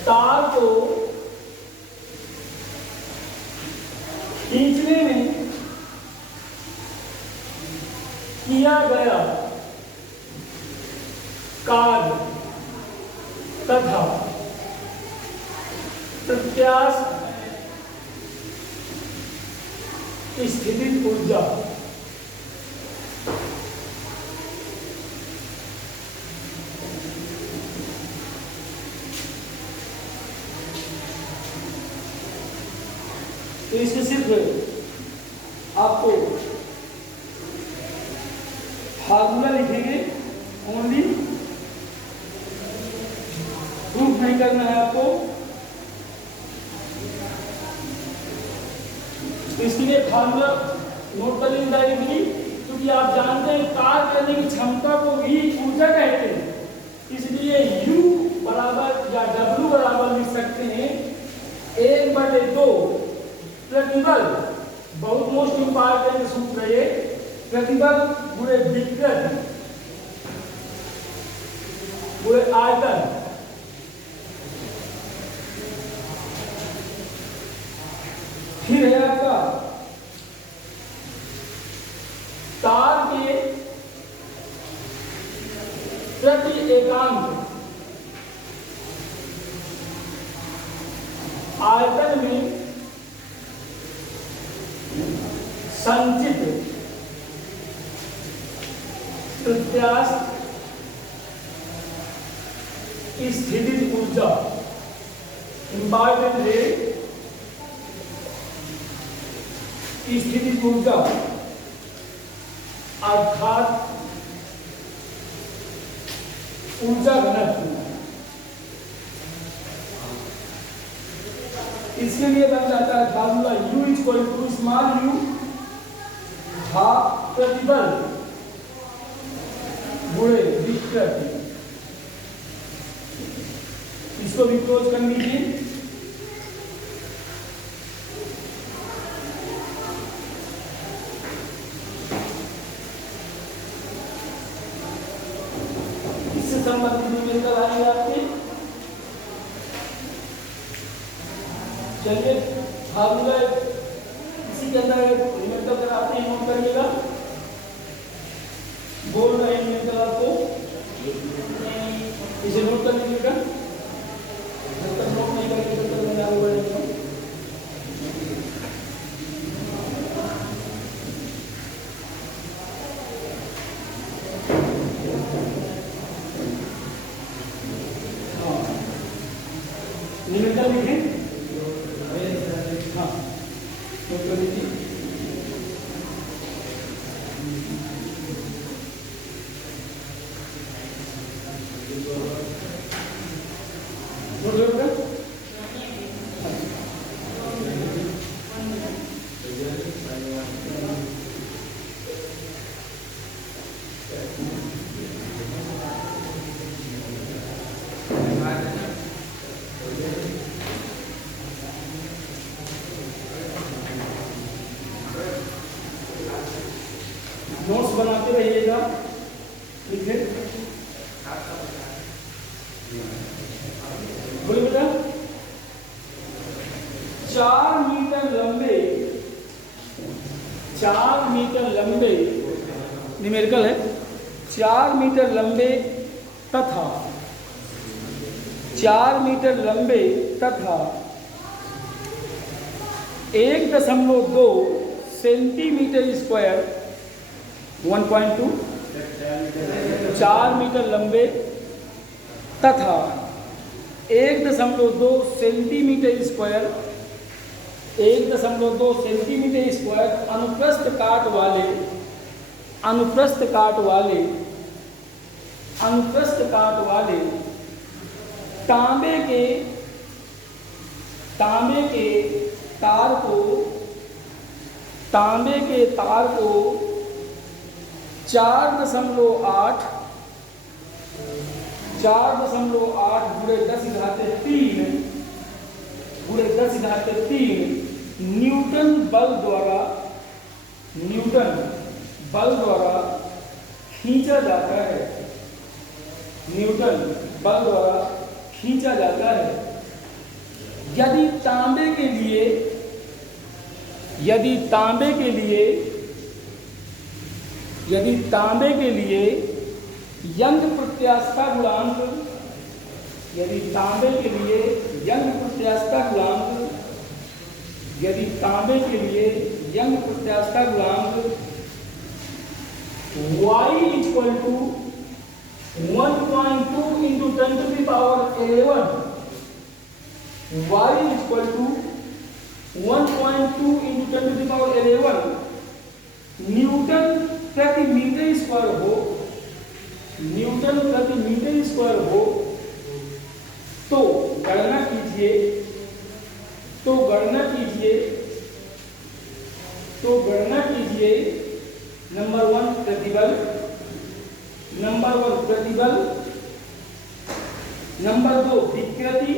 तार को खींचने में किया गया कार्य तथा प्रत्यास्थ स्थितिज ऊर्जा तो इसमें सिर्फ आपको फार्मूला लिखेंगे, ओनली प्रूफ नहीं करना है आपको। तो इसके लिए फार्मूला नोट कर लेंगे डायरेक्टली, क्योंकि आप जानते हैं कार्य करने की क्षमता को भी ऊर्जा कहते हैं, इसलिए U बराबर या W बराबर लिख सकते हैं 1/2 प्रतिबल, बहुत मोस्ट इंपॉर्टेंट सूत्र है, प्रतिबल गुणे विकृत गुणे आयतन। फिर है आपका तार के प्रति एकांक आयतन में संचित प्रत्यास्थ स्थितिज ऊर्जा, इंपॉर्टेंट है स्थितिज ऊर्जा, अर्थात ऊर्जा घनत्व। इसके लिए बन जाता है formula U equal to small u भाग प्रतिबल गुणे विकृति। इसको भी क्लोज कर लीजिए। इससे संबंधित न्यूमेरिकल आएंगे आपके। चलिए फार्मूला इसी के अंदर न्यूमेरिकल कराते हैं, नोट करिएगा। बोल रहे हैं न्यूमेरिकल आपको, इसे नोट कर लीजिएगा। जब तक नोट नहीं करेंगे तब तक मैं आगे बढ़ेगा। न्यूमेरिकल लिखें, हाँ नोट कर लीजिए। नोट्स बनाते रहिएगा, लिखे बोले बेटा। 4 मीटर लंबे न्यूमेरिकल है, 4 मीटर लंबे तथा 1.2 सेंटीमीटर स्क्वायर 1.2 4 मीटर लंबे तथा 1.2 सेंटीमीटर स्क्वायर 1.2 सेंटीमीटर स्क्वायर अनुप्रस्थ काट वाले तांबे के तार को 4.8 गुणे 10⁻³ न्यूटन बल द्वारा खींचा जाता है। यदि तांबे के लिए यंग प्रत्यास्थता गुणांक यदि तांबे के लिए यंग प्रत्यास्थता गुणांक, यदि तांबे के लिए यंग प्रत्यास्थता गुणांक y equal to 1.2 into 10 to the power 11, y equal to 1.2 into 10 to the power 11 newton प्रति मीटर स्क्वायर हो, न्यूटन प्रति मीटर स्क्वायर हो, तो गणना कीजिए, तो गणना कीजिए, तो गणना कीजिए नंबर 1 प्रतिबल, नंबर 1 प्रतिबल, नंबर 2 विकृति,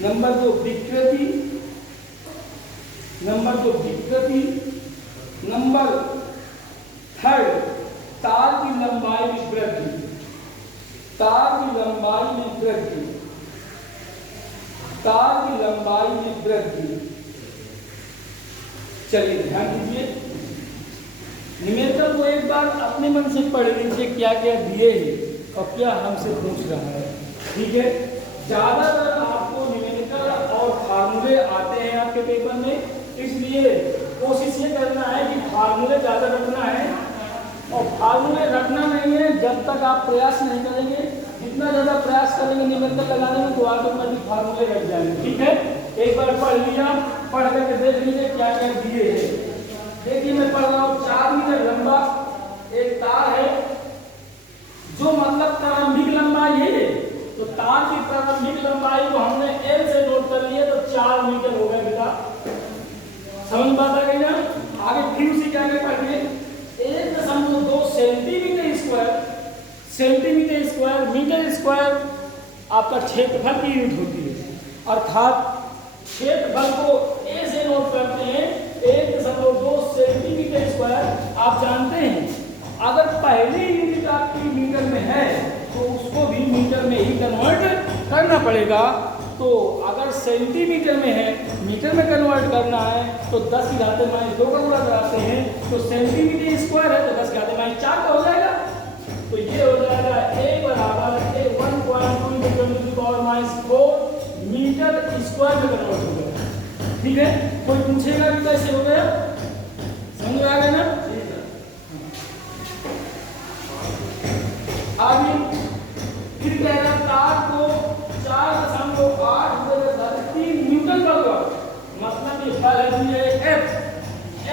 नंबर 2 विकृति, नंबर 2 विकृति, नंबर 3 तार की लंबाई में वृद्धि, तार की लंबाई में वृद्धि, तार की लंबाई में वृद्धि। चलिए ध्यान दीजिए, न्यूमेरिकल को एक बार अपने मन से पढ़ लीजिए क्या क्या दिए हैं और क्या हमसे पूछ रहा है, ठीक है। ज्यादातर आपको न्यूमेरिकल और फार्मूले आते हैं आपके पेपर में, इसलिए कोशिश ये करना है कि फार्मूले ज्यादा रखना है, और फार्मूले रखना नहीं है जब तक आप प्रयास नहीं करेंगे। जितना ज्यादा प्रयास करेंगे न्यूमेरिकल लगाने में तो ऑटोमेटिक फार्मूले रख जाएंगे, ठीक है। एक बार पढ़ लिया, पढ़ करके देख लीजिए क्या क्या दिए हैं। देखिए मैं पढ़ रहा हूँ, 4 मीटर लंबा एक तार है, जो मतलब प्रारंभिक लंबाई है, तो तार की प्रारंभिक लंबाई को हमने L से नोट कर लिया तो 4 मीटर हो गया बेटा, समझ बात आ गई ना। आगे फिर उसी क्या पढ़िए, 1.2 centimetre square, centimetre square, metre square आपका क्षेत्रफल की यूनिट होती है, अर्थात क्षेत्रफल को A से नोट करते हैं 1.2 सेंटीमीटर स्क्वायर। आप जानते हैं अगर पहली यूनिट आपकी मीटर में है तो उसको भी मीटर में ही कन्वर्ट करना पड़ेगा। तो अगर सेंटीमीटर में है, मीटर में कन्वर्ट करना है तो 10 की घात -2 का गुणा कराते हैं, तो सेंटीमीटर स्क्वायर है तो 10 की घात -4 का हो जाएगा। तो ये हो जाएगा A बराबर 1.2 × 10⁻⁴ मीटर स्क्वायर में कन्वर्ट हो गया, ठीक है। कोई पूछेगा कि कैसे हो गया, समझ आ गया ना। आगे फिर कहेगा तार को 4.8 न्यूटन का हुआ, मतलब ये बल है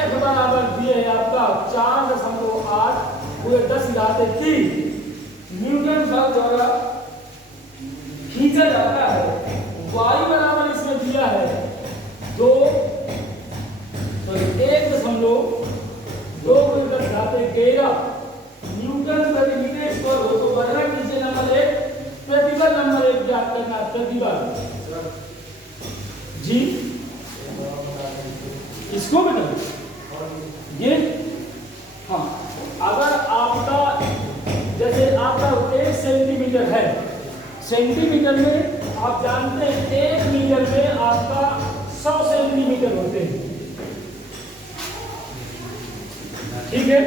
F बराबर दिए है आपका 4.8 × 10⁻³ न्यूटन बल द्वारा खींचा जाता है। y बराबर इसमें दिया है 2, तो 1.2 × 10⁻11 न्यूटन प्रति मीटर स्क्वायर हो। तो गणना कीजिए नंबर 1 प्रतिबल, नंबर 1 ज्ञात करना प्रतिबल जी, इसको बता ये। हाँ, अगर आपका जैसे आपका 1 सेंटीमीटर है, सेंटीमीटर में आप जानते हैं 1 मीटर में आपका 100 सेंटीमीटर होते हैं, ठीक है।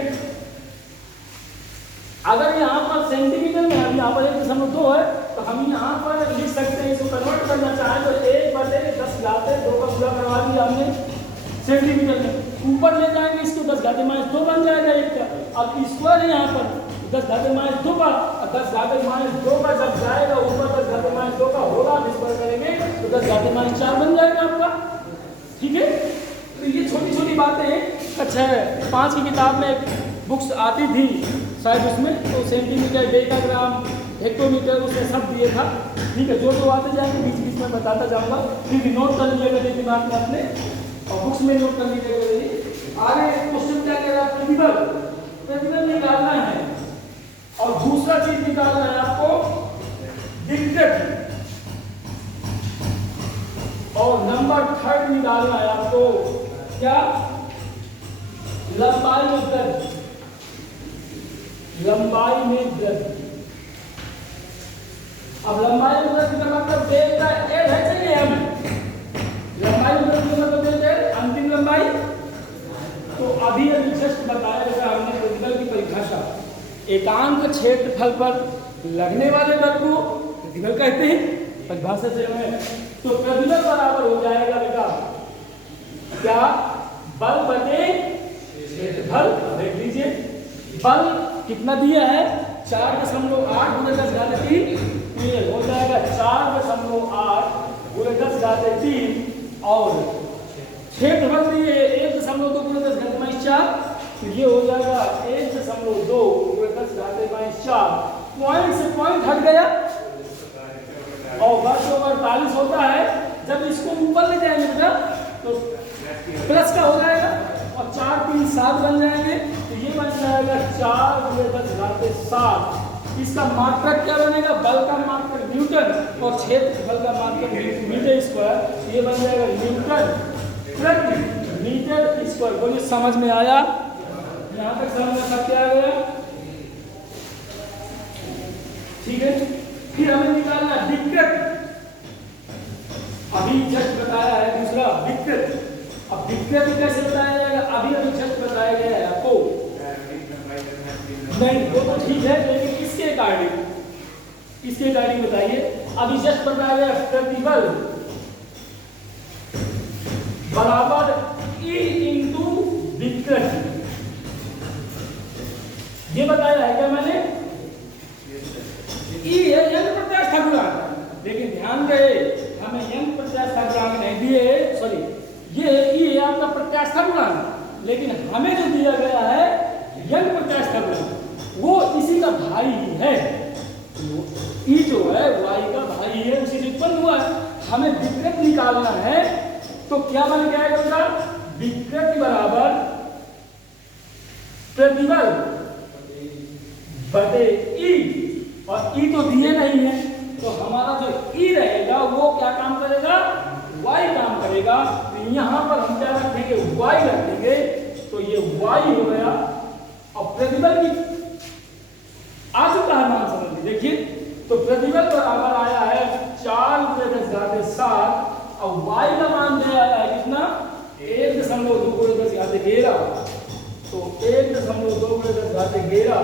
अगर यहाँ पर सेंटीमीटर में हम यहाँ पर 1.2 है तो हम यहाँ पर लिख सकते हैं, इसको कन्वर्ट करना चाहें तो 1/10⁻2 का पूरा करवा दिया हमने सेंटीमीटर में, ऊपर ले जाएंगे इसको 10⁻2 बन जाएगा एक का। अब स्क्वायर है यहाँ पर 10⁻2 का, 10⁻2 का जब जाएगा ऊपर 10⁻2 का होगा, स्क्वायर करेंगे तो 10⁻4 बन जाएगा आपका, ठीक है। तो ये छोटी छोटी बातें अच्छा है, 5 की किताब में बुक्स आती थी शायद, उसमें तो सेंटीमीटर, डेकाग्राम, हेक्टोमीटर उसमें सब दिए था, ठीक है। जो आते जाएंगे बीच बीच में बताता जाऊंगा, फिर भी नोट कर लीजिएगा दिमाग में अपने, और बुक्स में नोट कर लीजिएगा। आगे क्वेश्चन क्या कह रहा है, प्रतिबल, प्रतिबल निकालना है, और दूसरा चीज निकालना है आपको विकृति, और नंबर 3 निकालना है आपको क्या, लंबाई में वृद्धि, लंबाई में वृद्धि। अब लंबाई में वृद्धि का मतलब डेल्टा L है, चलिए हम लंबाई में वृद्धि का मतलब डेल्टा L अंतिम लंबाई। तो अभी जस्ट बताया जैसा हमने प्रतिबल की परिभाषा, एकांक क्षेत्रफल पर लगने वाले बल को प्रतिबल कहते हैं परिभाषा से हमें। तो प्रतिबल बराबर हो जाएगा बेटा क्या, बल बटे क्षेत्रफल। देख लीजिए बल कितना दिया है 4.8 × 10⁻³ तो ये हो जाएगा 4.8 × 10⁻³ और क्षेत्रफल दिए 1.2 × 10⁻⁴ तो ये हो जाएगा 1.2 × 10⁻⁴। पॉइंट से पॉइंट हट गया और बस 48 होता है। जब इसको ऊपर ले जाएंगे बेटा तो प्लस का हो जाएगा और 4 3 7 बन जाएंगे तो ये बन जाएगा 4 × 10⁻⁷। इसका मात्रक क्या बनेगा, बल का मात्रक न्यूटन और क्षेत्रफल का मात्रक मीटर स्क्वायर। ये बन जाएगा न्यूटन प्रति मीटर स्क्वायर। बोलिए समझ में आया, यहाँ तक समझ में सब क्या आ गया, ठीक है। फिर हमें निकालना विकृत। अभी जस्ट बताया है दूसरा विकृत। अब विकृत कैसे बताया जाएगा, अभी जस्ट बताया गया है आपको, नहीं वो तो ठीक है लेकिन इसके अकॉर्डिंग बताइए। अभी जस्ट बताया गया प्रतिबल बराबर E × विकृत, ये बताया है क्या मैंने। E है यंग प्रत्यास्थ गुणांक, लेकिन ध्यान रहे हमें यंग प्रत्यास्थ गुणांक नहीं दिए, सॉरी ये E है आपका प्रत्यास्थ गुणांक, लेकिन हमें जो दिया गया है यंग प्रत्यास्थ गुणांक वो इसी का भाई है। E जो है y का भाई है, उसी से उत्पन्न हुआ है। हमें विकृत निकालना है तो क्या बन जाएगा बेटा, विकृत बराबर प्रतिबल बटे E, और E तो दिए नहीं है तो हमारा जो E रहेगा वो क्या काम करेगा, y काम करेगा। तो यहाँ पर हम क्या रखेंगे, y रख देंगे तो ये y हो गया। और प्रतिबल की आ चुका है मान समझ, देखिए तो प्रतिबल बराबर आया है 4 × 10⁻⁷ और y का मान दिया है कितना 1.2 × 10⁻11। तो 1.2 × 10⁻11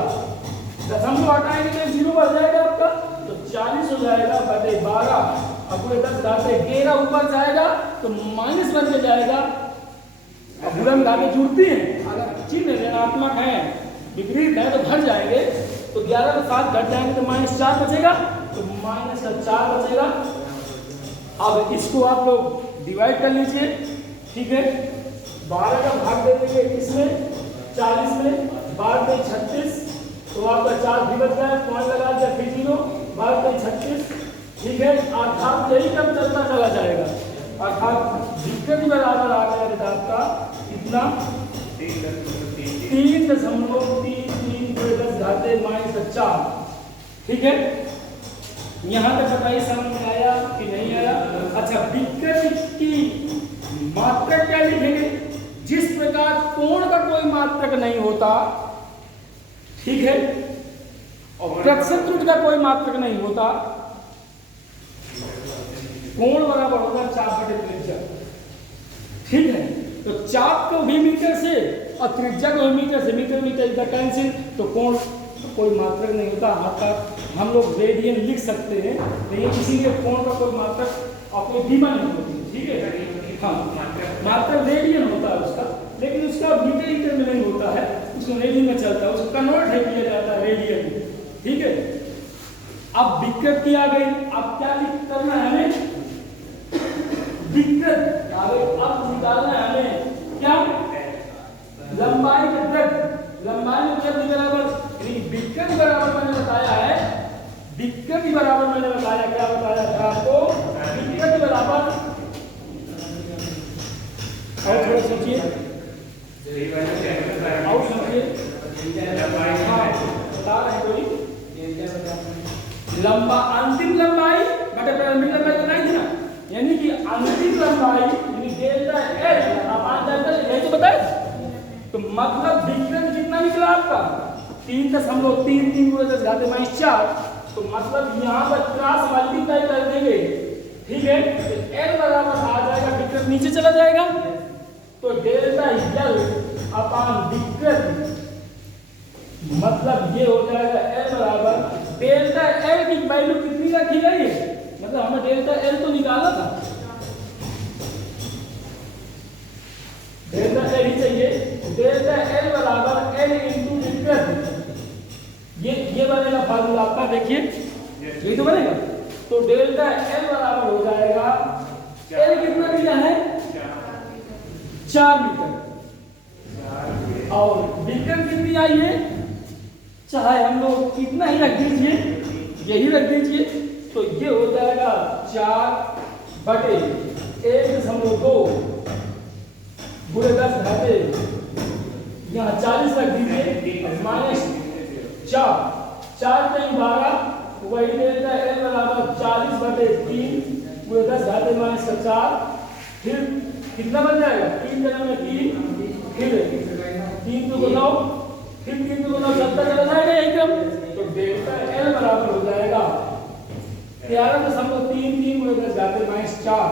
दशमलव हटाएंगे तो 0 बढ़ जाएगा आपका, तो 40 हो जाएगा बटे 12। अब 10⁻11 ऊपर जाएगा तो माइनस बन के जाएगा। अब गुणन घाते जुड़ती हैं, अगर चिन्ह ऋणात्मक है विपरीत है तो भर जाएंगे, तो 11 में 7 घट जाएंगे तो -4 बचेगा, तो -4 बचेगा। अब इसको आप लोग डिवाइड कर लीजिए, ठीक है। 12 का भाग दे देंगे इसमें 40 में, 12 में 36 तो आपका 4 भी बच गया, पॉइंट लगा दिया फिर 0, 12 में 36, ठीक है। अर्थात यही कम चलता चला जाएगा, अर्थात विकृत बराबर आ गया बेटा आपका इतना 3.33 × 10⁻⁴, ठीक है। यहाँ तक बताइए समझ में आया कि नहीं आया। अच्छा, विकृत की मात्रक क्या लिखेंगे, जिस प्रकार कोण का कोई मात्रक नहीं होता, ठीक है, और प्रतिशत त्रुटि का कोई मात्रक नहीं होता, कोण बराबर होगा चाप बटे त्रिज्या, ठीक है। तो चाप को भी मीटर से और त्रिज्या को भी मीटर से, मीटर कैंसिल, तो कोण कोई मात्रक नहीं होता। अर्थात हम लोग रेडियन लिख सकते हैं, लेकिन इसीलिए कोण का कोई मात्रक और कोई धीमा नहीं होती, ठीक है। हाँ, मात्रक रेडियन होता है उसका, लेकिन उसका मीटर में नहीं होता है, उसको रेडियन में चलता है, उसको कन्वर्ट किया जाता है रेडियन में, ठीक है। अब विकृत की आ गई, अब क्या करना है हमें, विकृत आ गई। अब निकालना है हमें क्या, लंबाई के वृत्त, लंबाई में वृत्त बराबर विकृत बराबर मैंने बताया है, विकृत बराबर मैंने बताया, क्या बताया था आपको, विकृत बराबर, और थोड़ा सोचिए, और सोचिए, हाँ बता रहे हैं कोई, लंबा अंतिम लंबाई बटे प्रारंभिक लंबाई बताई थी ना, यानी कि अंतिम लंबाई यानी डेल्टा एल अपान डेल्टा, यही तो बताया। तो मतलब विकृत कितना निकला आपका 3.33 × 10⁻⁴। तो मतलब यहाँ पर क्रॉस मल्टीप्लाई कर देंगे, ठीक है, तो एल बराबर आ जाएगा, विकृत नीचे चला जाएगा, तो डेल्टा एल अपान विकृत, मतलब ये हो जाएगा एल बराबर डेल्टा एल की वैल्यू कितनी रखी गई है L बराबर हो जाएगा, L कितना दिया है 4 मीटर, और विकर्ण कितनी आई है, चाहे हम लोग कितना ही रख दीजिए, यही रख दीजिए, तो ये हो जाएगा 4/1.2 गुणे 10 घाते, यहाँ 40 रख दीजिए, -4, 4 3 12, वही दे देता है L बराबर 40/3 गुणे 10 घाते -4, फिर कितना बन जाएगा, 3 जगह में 3, फिर 3 2 9, फिर 3 2 9 70 चला जाएगा एकदम, तो डेल्टा L बराबर हो जाएगा 13.33 गुणे 10 घाते -4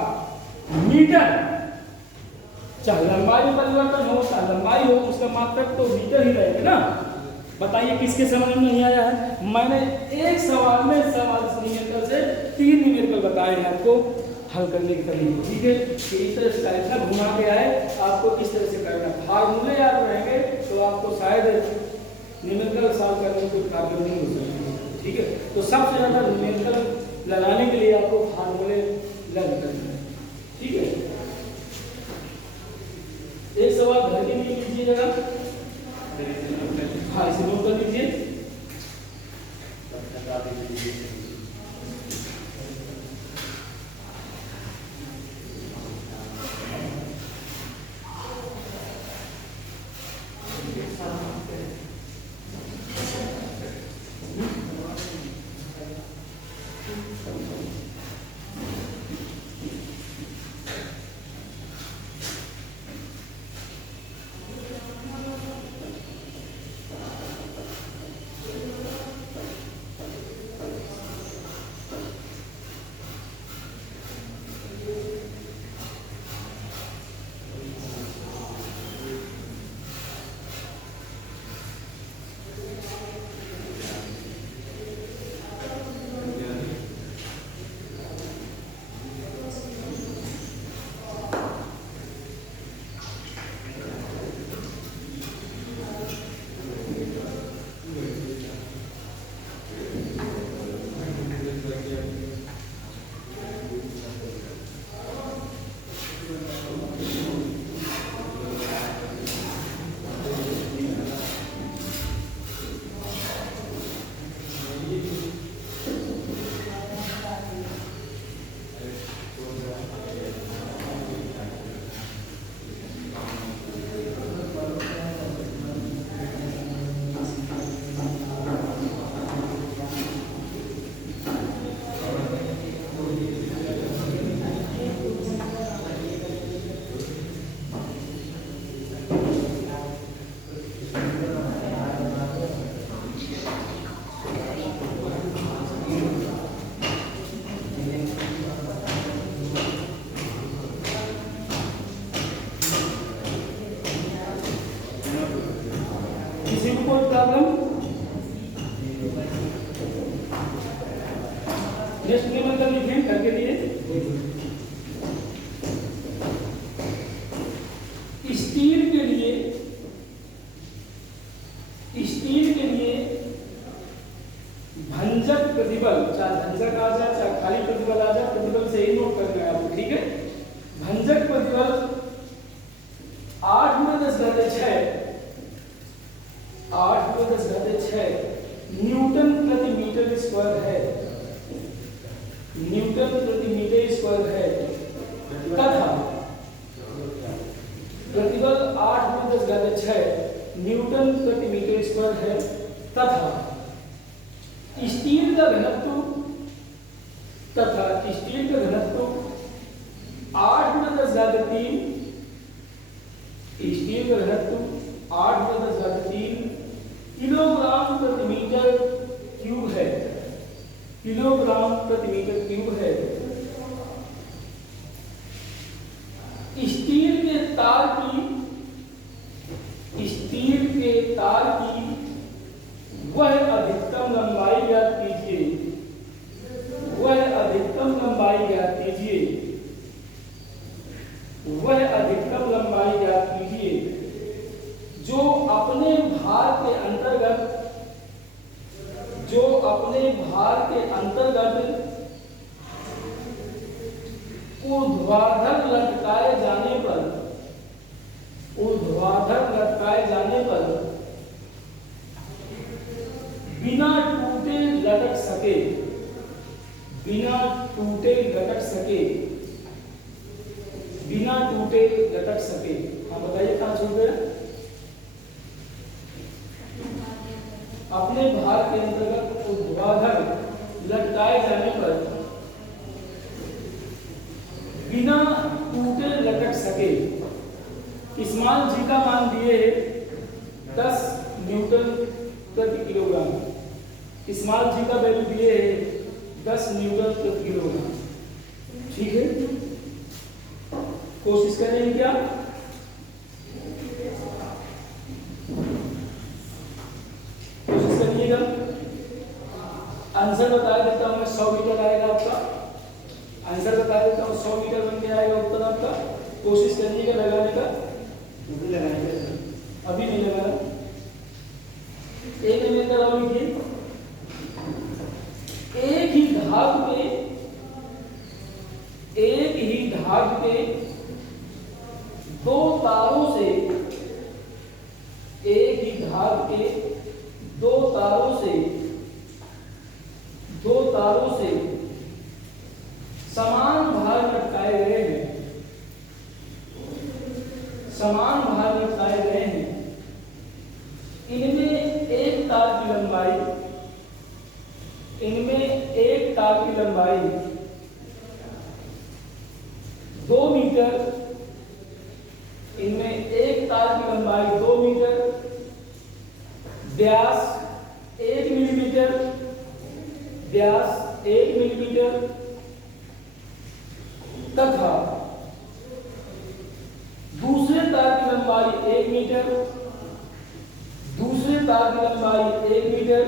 मीटर। चाहे लंबाई में परिवर्तन हो, चाहे लंबाई हो, उसका मात्रक तो मीटर ही रहेगा ना। बताइए किसके समझ में नहीं आया है? मैंने एक सवाल में न्यूमेरिकल से 3 न्यूमेरिकल बताए हैं आपको हल करने की तरीके, ठीक है। कि इस तरह से इतना घुमा के आए, आपको इस तरह से करना, फार्मूले याद रहेंगे तो आपको शायद न्यूमेरिकल सॉल्व करने में कोई प्रॉब्लम नहीं हो सकती, ठीक है। तो सबसे ज़्यादा न्यूमेरिकल लगाने के लिए आपको फार्मूले लर्न करना है, ठीक है। एक सवाल घर के लिए लीजिएगा, हाँ इसे नोट कर लीजिए। नेक्स्ट न्यूमेरिकल लिखें करके लिए स्टील के लिए भंजक प्रतिबल, चाहे भंजक आ जाए चाहे खाली प्रतिबल आ जाए, प्रतिबल से ही नोट करना है आपको, ठीक है। भंजक प्रतिबल 8×10⁶ न्यूटन प्रति मीटर स्क्वायर है, न्यूटन प्रति मीटर स्क्वायर है। ऊर्ध्वाधर लटकाए जाने पर, ऊर्ध्वाधर लटकाए जाने पर बिना टूटे लटक सके, बिना टूटे लटक सके, बिना टूटे लटक सके। हाँ बताइए कहां छूट गया? अपने भार के अंतर्गत ऊर्ध्वाधर लटकाए जाने पर बिना टूटे लटक सके। इस्माइल जी का मान दिए 10 न्यूटन प्रति किलोग्राम। इस्माइल जी का वैल्यू दिए 10 न्यूटन प्रति किलोग्राम। ठीक है, कोशिश करें क्या? कोशिश करिएगा। आंसर बता देता हूं मैं, 100 मीटर आएगा आपका। आंसर बता देता हूं, 100 मीटर बन के आएगा उत्तर आपका। कोशिश करिएगा लगाने का। अभी नहीं लगाना, एक मिनट लगाओ। लिखिए, एक ही धातु के, एक ही धातु के दो तारों से, एक ही धातु के दो तारों से, दो तारों से समान भार लटकाए गए हैं, समान भार लटकाए गए हैं। इनमें एक तार की लंबाई, इनमें एक तार की लंबाई 2 मीटर, इनमें एक तार की लंबाई 2 मीटर, व्यास 1 मिलीमीटर, व्यास 1 मिलीमीटर तथा दूसरे तार की लंबाई 1 मीटर, दूसरे तार की लंबाई 1 मीटर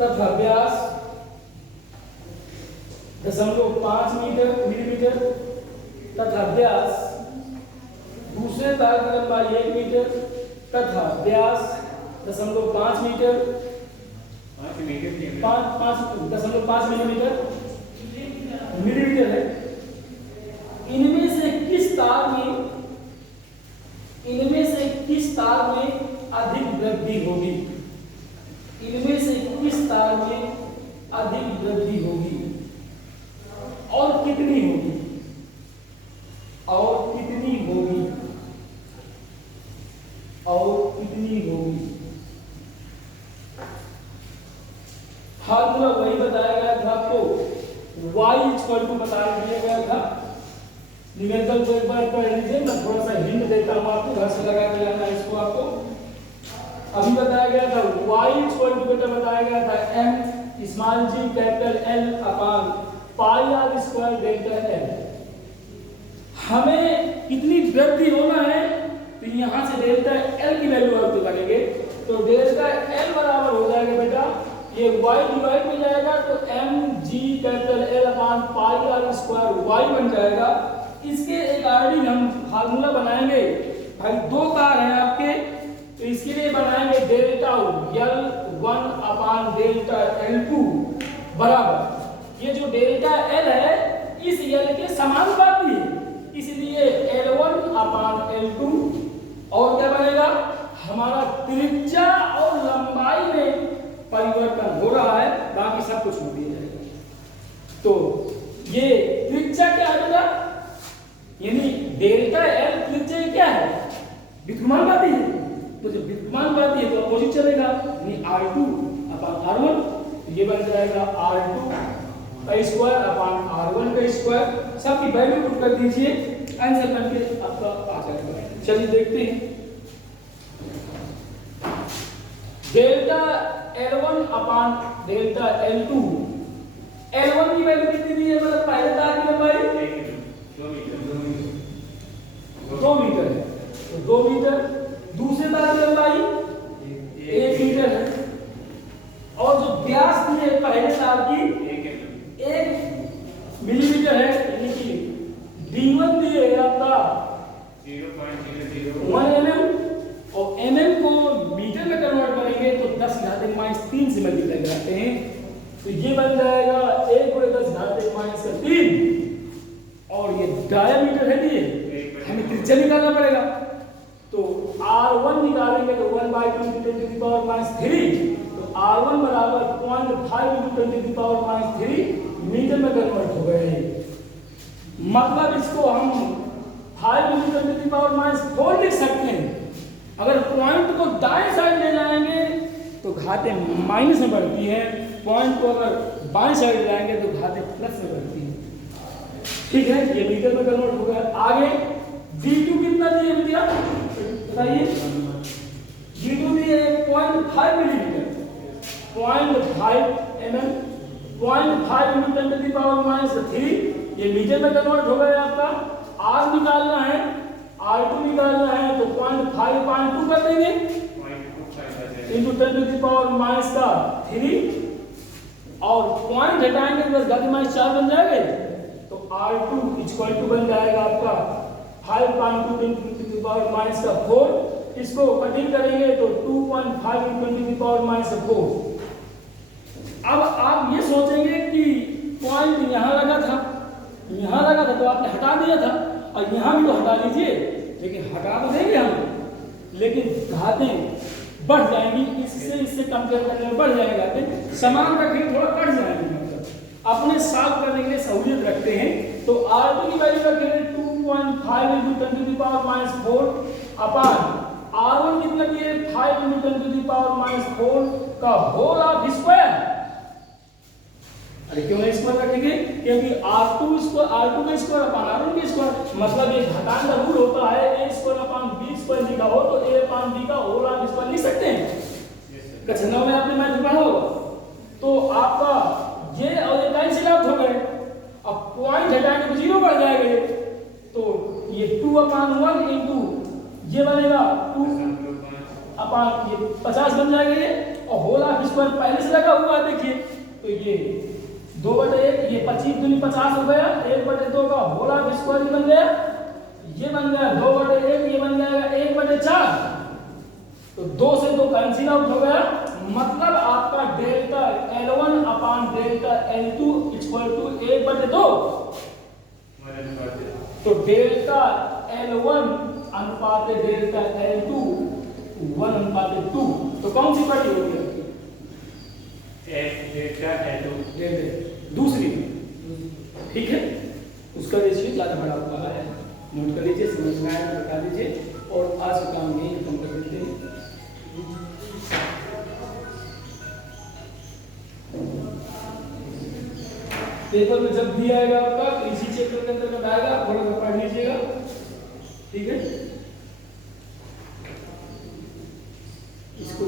तथा व्यास 0.5 मिलीमीटर तथा व्यास, दूसरे तार की लंबाई 1 मीटर तथा व्यास 0.5 मीटर, 0.5 मिलीमीटर है। इनमें से किस तार में, इनमें से किस तार में अधिक वृद्धि होगी? इनमें से किस तार में अधिक वृद्धि होगी और कितनी होगी? और कितनी होगी? और कितनी होगी? फार्मूला वही बताया गया था आपको, y = बता दिया गया था। निवेदन को एक बार पढ़ लीजिए, मैं थोड़ा सा हिंट देता हूं आपको, घर से लगा के लाना इसको। आपको अभी बताया गया था y = बेटा बताया गया था m small g capital L अपान पाई r स्क्वायर डेल्टा L। हमें कितनी वृद्धि होना है, तो यहां से डेल्टा L की वैल्यू आप निकालेंगे, तो डेल्टा L बराबर हो जाएगा बेटा, ये y डिवाइड में जाएगा तो mg कैपिटल L अपान पाई r स्क्वायर y बन जाएगा। इसके अकॉर्डिंग हम फार्मूला बनाएंगे। भाई दो तार हैं आपके, तो इसके लिए बनाएंगे डेल्टा L1 अपान डेल्टा L2 बराबर, ये जो डेल्टा L है इस L के समानुपाती है, इसलिए L1 अपान L2। और क्या बनेगा, हमारा त्रिज्या और लंबाई में परिवर्तन हो रहा है, बाकी सब कुछ हो दिया जाएगा। तो ये त्रिज्या क्या है बेटा, यानी डेल्टा L त्रिज्या क्या है, विद्युमानुपाती है। तो जब विद्युमानुपाती है तो अपोजिट चलेगा, यानी R2 अपान R1, ये बन जाएगा R2 का स्क्वायर अपान R1 का स्क्वायर। सबकी वैल्यू पुट कर दीजिए, आंसर करके आपका आ जाएगा। चलिए देखते हैं, डेल्टा L1 अपान डेल्टा L2, L1 की वैल्यू कितनी दी है, मतलब पहले तार की लंबाई 2 मीटर है, तो 2 मीटर, दूसरे तार की लंबाई 1 मीटर है, और जो व्यास दी है पहले तार की 1 मिलीमीटर है, यानी कि D1 दिए है आपका 1 mm, और mm को मीटर में कन्वर्ट करेंगे तो 10⁻³ से मल्टीप्लाई कराते हैं, तो ये बन जाएगा 1 × 10⁻³ डायमीटर है ये, हमें त्रिज्या निकालना पड़ेगा। तो R1 निकालेंगे तो 1/2 × 10⁻³ तो R1 बराबर 0.5 × 10⁻³ मीटर में कन्वर्ट हो गए। मतलब इसको हम 5 × 10⁻⁴ लिख सकते हैं। अगर पॉइंट को दाएं साइड ले जाएंगे तो घातें माइनस में बढ़ती है, पॉइंट को अगर बाएं साइड ले जाएंगे तो घातें प्लस में बढ़ती है। ठीक है, ये मीटर में कन्वर्ट हो गया। आगे V2 कितना दिए भैया बताइए? V2 दिए 0.5 मिलीमीटर, 0.5 mm, 0.5 × 10⁻³ ये मीटर में कन्वर्ट हो गया आपका। R निकालना है, R2 निकालना है तो 0.5/2 कर देंगे इंटू 10⁻³ और पॉइंट हटाएंगे तो बस घात -4 बन जाएगा। तो R2 = बन जाएगा आपका 5/2 × 10⁻⁴। इसको कटिंग करेंगे तो 2.5 × 10⁻⁴। अब आप ये सोचेंगे कि पॉइंट यहाँ लगा था, यहाँ लगा था तो आपने हटा दिया था, और यहाँ भी तो हटा लीजिए, लेकिन हटा तो देंगे हम, लेकिन घातें बढ़ जाएंगी, इससे कंपेयर करने में बढ़ जाएंगे घातें, समान रखेंगे थोड़ा कट जाएंगे, मतलब अपने सॉल्व करने के लिए सहूलियत रखते हैं। तो R2 की वैल्यू रखेंगे 2.5 × 10⁻⁴ अपान R1 कितना दिए 5 × 10⁻⁴ का होल ऑफ स्क्वायर। अरे क्यों स्क्वायर रखेंगे? क्योंकि R2 का स्क्वायर अपान R1 का स्क्वायर, मतलब ये घटाने का रूल होता है a² अपान b² लिखा हो तो a अपान b का होल ऑफ स्क्वायर लिख सकते हैं। कक्षा 9 में आपने मैथ पढ़ा होगा। तो आपका ये और ये कैंसिल आउट हो गए। अब पॉइंट हटाएंगे तो 0 बढ़ जाएगा ये, तो ये 2/1 इंटू ये बनेगा 2 अपान ये 50 बन जाएगा ये, और होल ऑफ स्क्वायर पहले से लगा हुआ है देखिए। तो ये 2/1 ये 25 दूनी 50 हो गया, 1/2 का होल ऑफ स्क्वायर बन गया, ये बन गया 2/1, ये बन जाएगा 1/4। तो 2 से 2 कैंसिल आउट हो गया, मतलब आपका डेल्टा L1 अपान डेल्टा L2 = 1/2। तो डेल्टा L1 अनुपात डेल्टा L2 1/2। तो कौन सी पड़ी होगी डेल्टा L2 दूसरी? ठीक है, उसका रेशियो ज़्यादा बड़ा हुआ है, नोट कर लीजिए, समझ में आया तो बता दीजिए। और आज का काम यही खत्म कर देते हैं। पेपर में जब भी आएगा आपका तो इसी चैप्टर के अंतर्गत आएगा, थोड़ा सा पढ़ लीजिएगा। ठीक है, इसको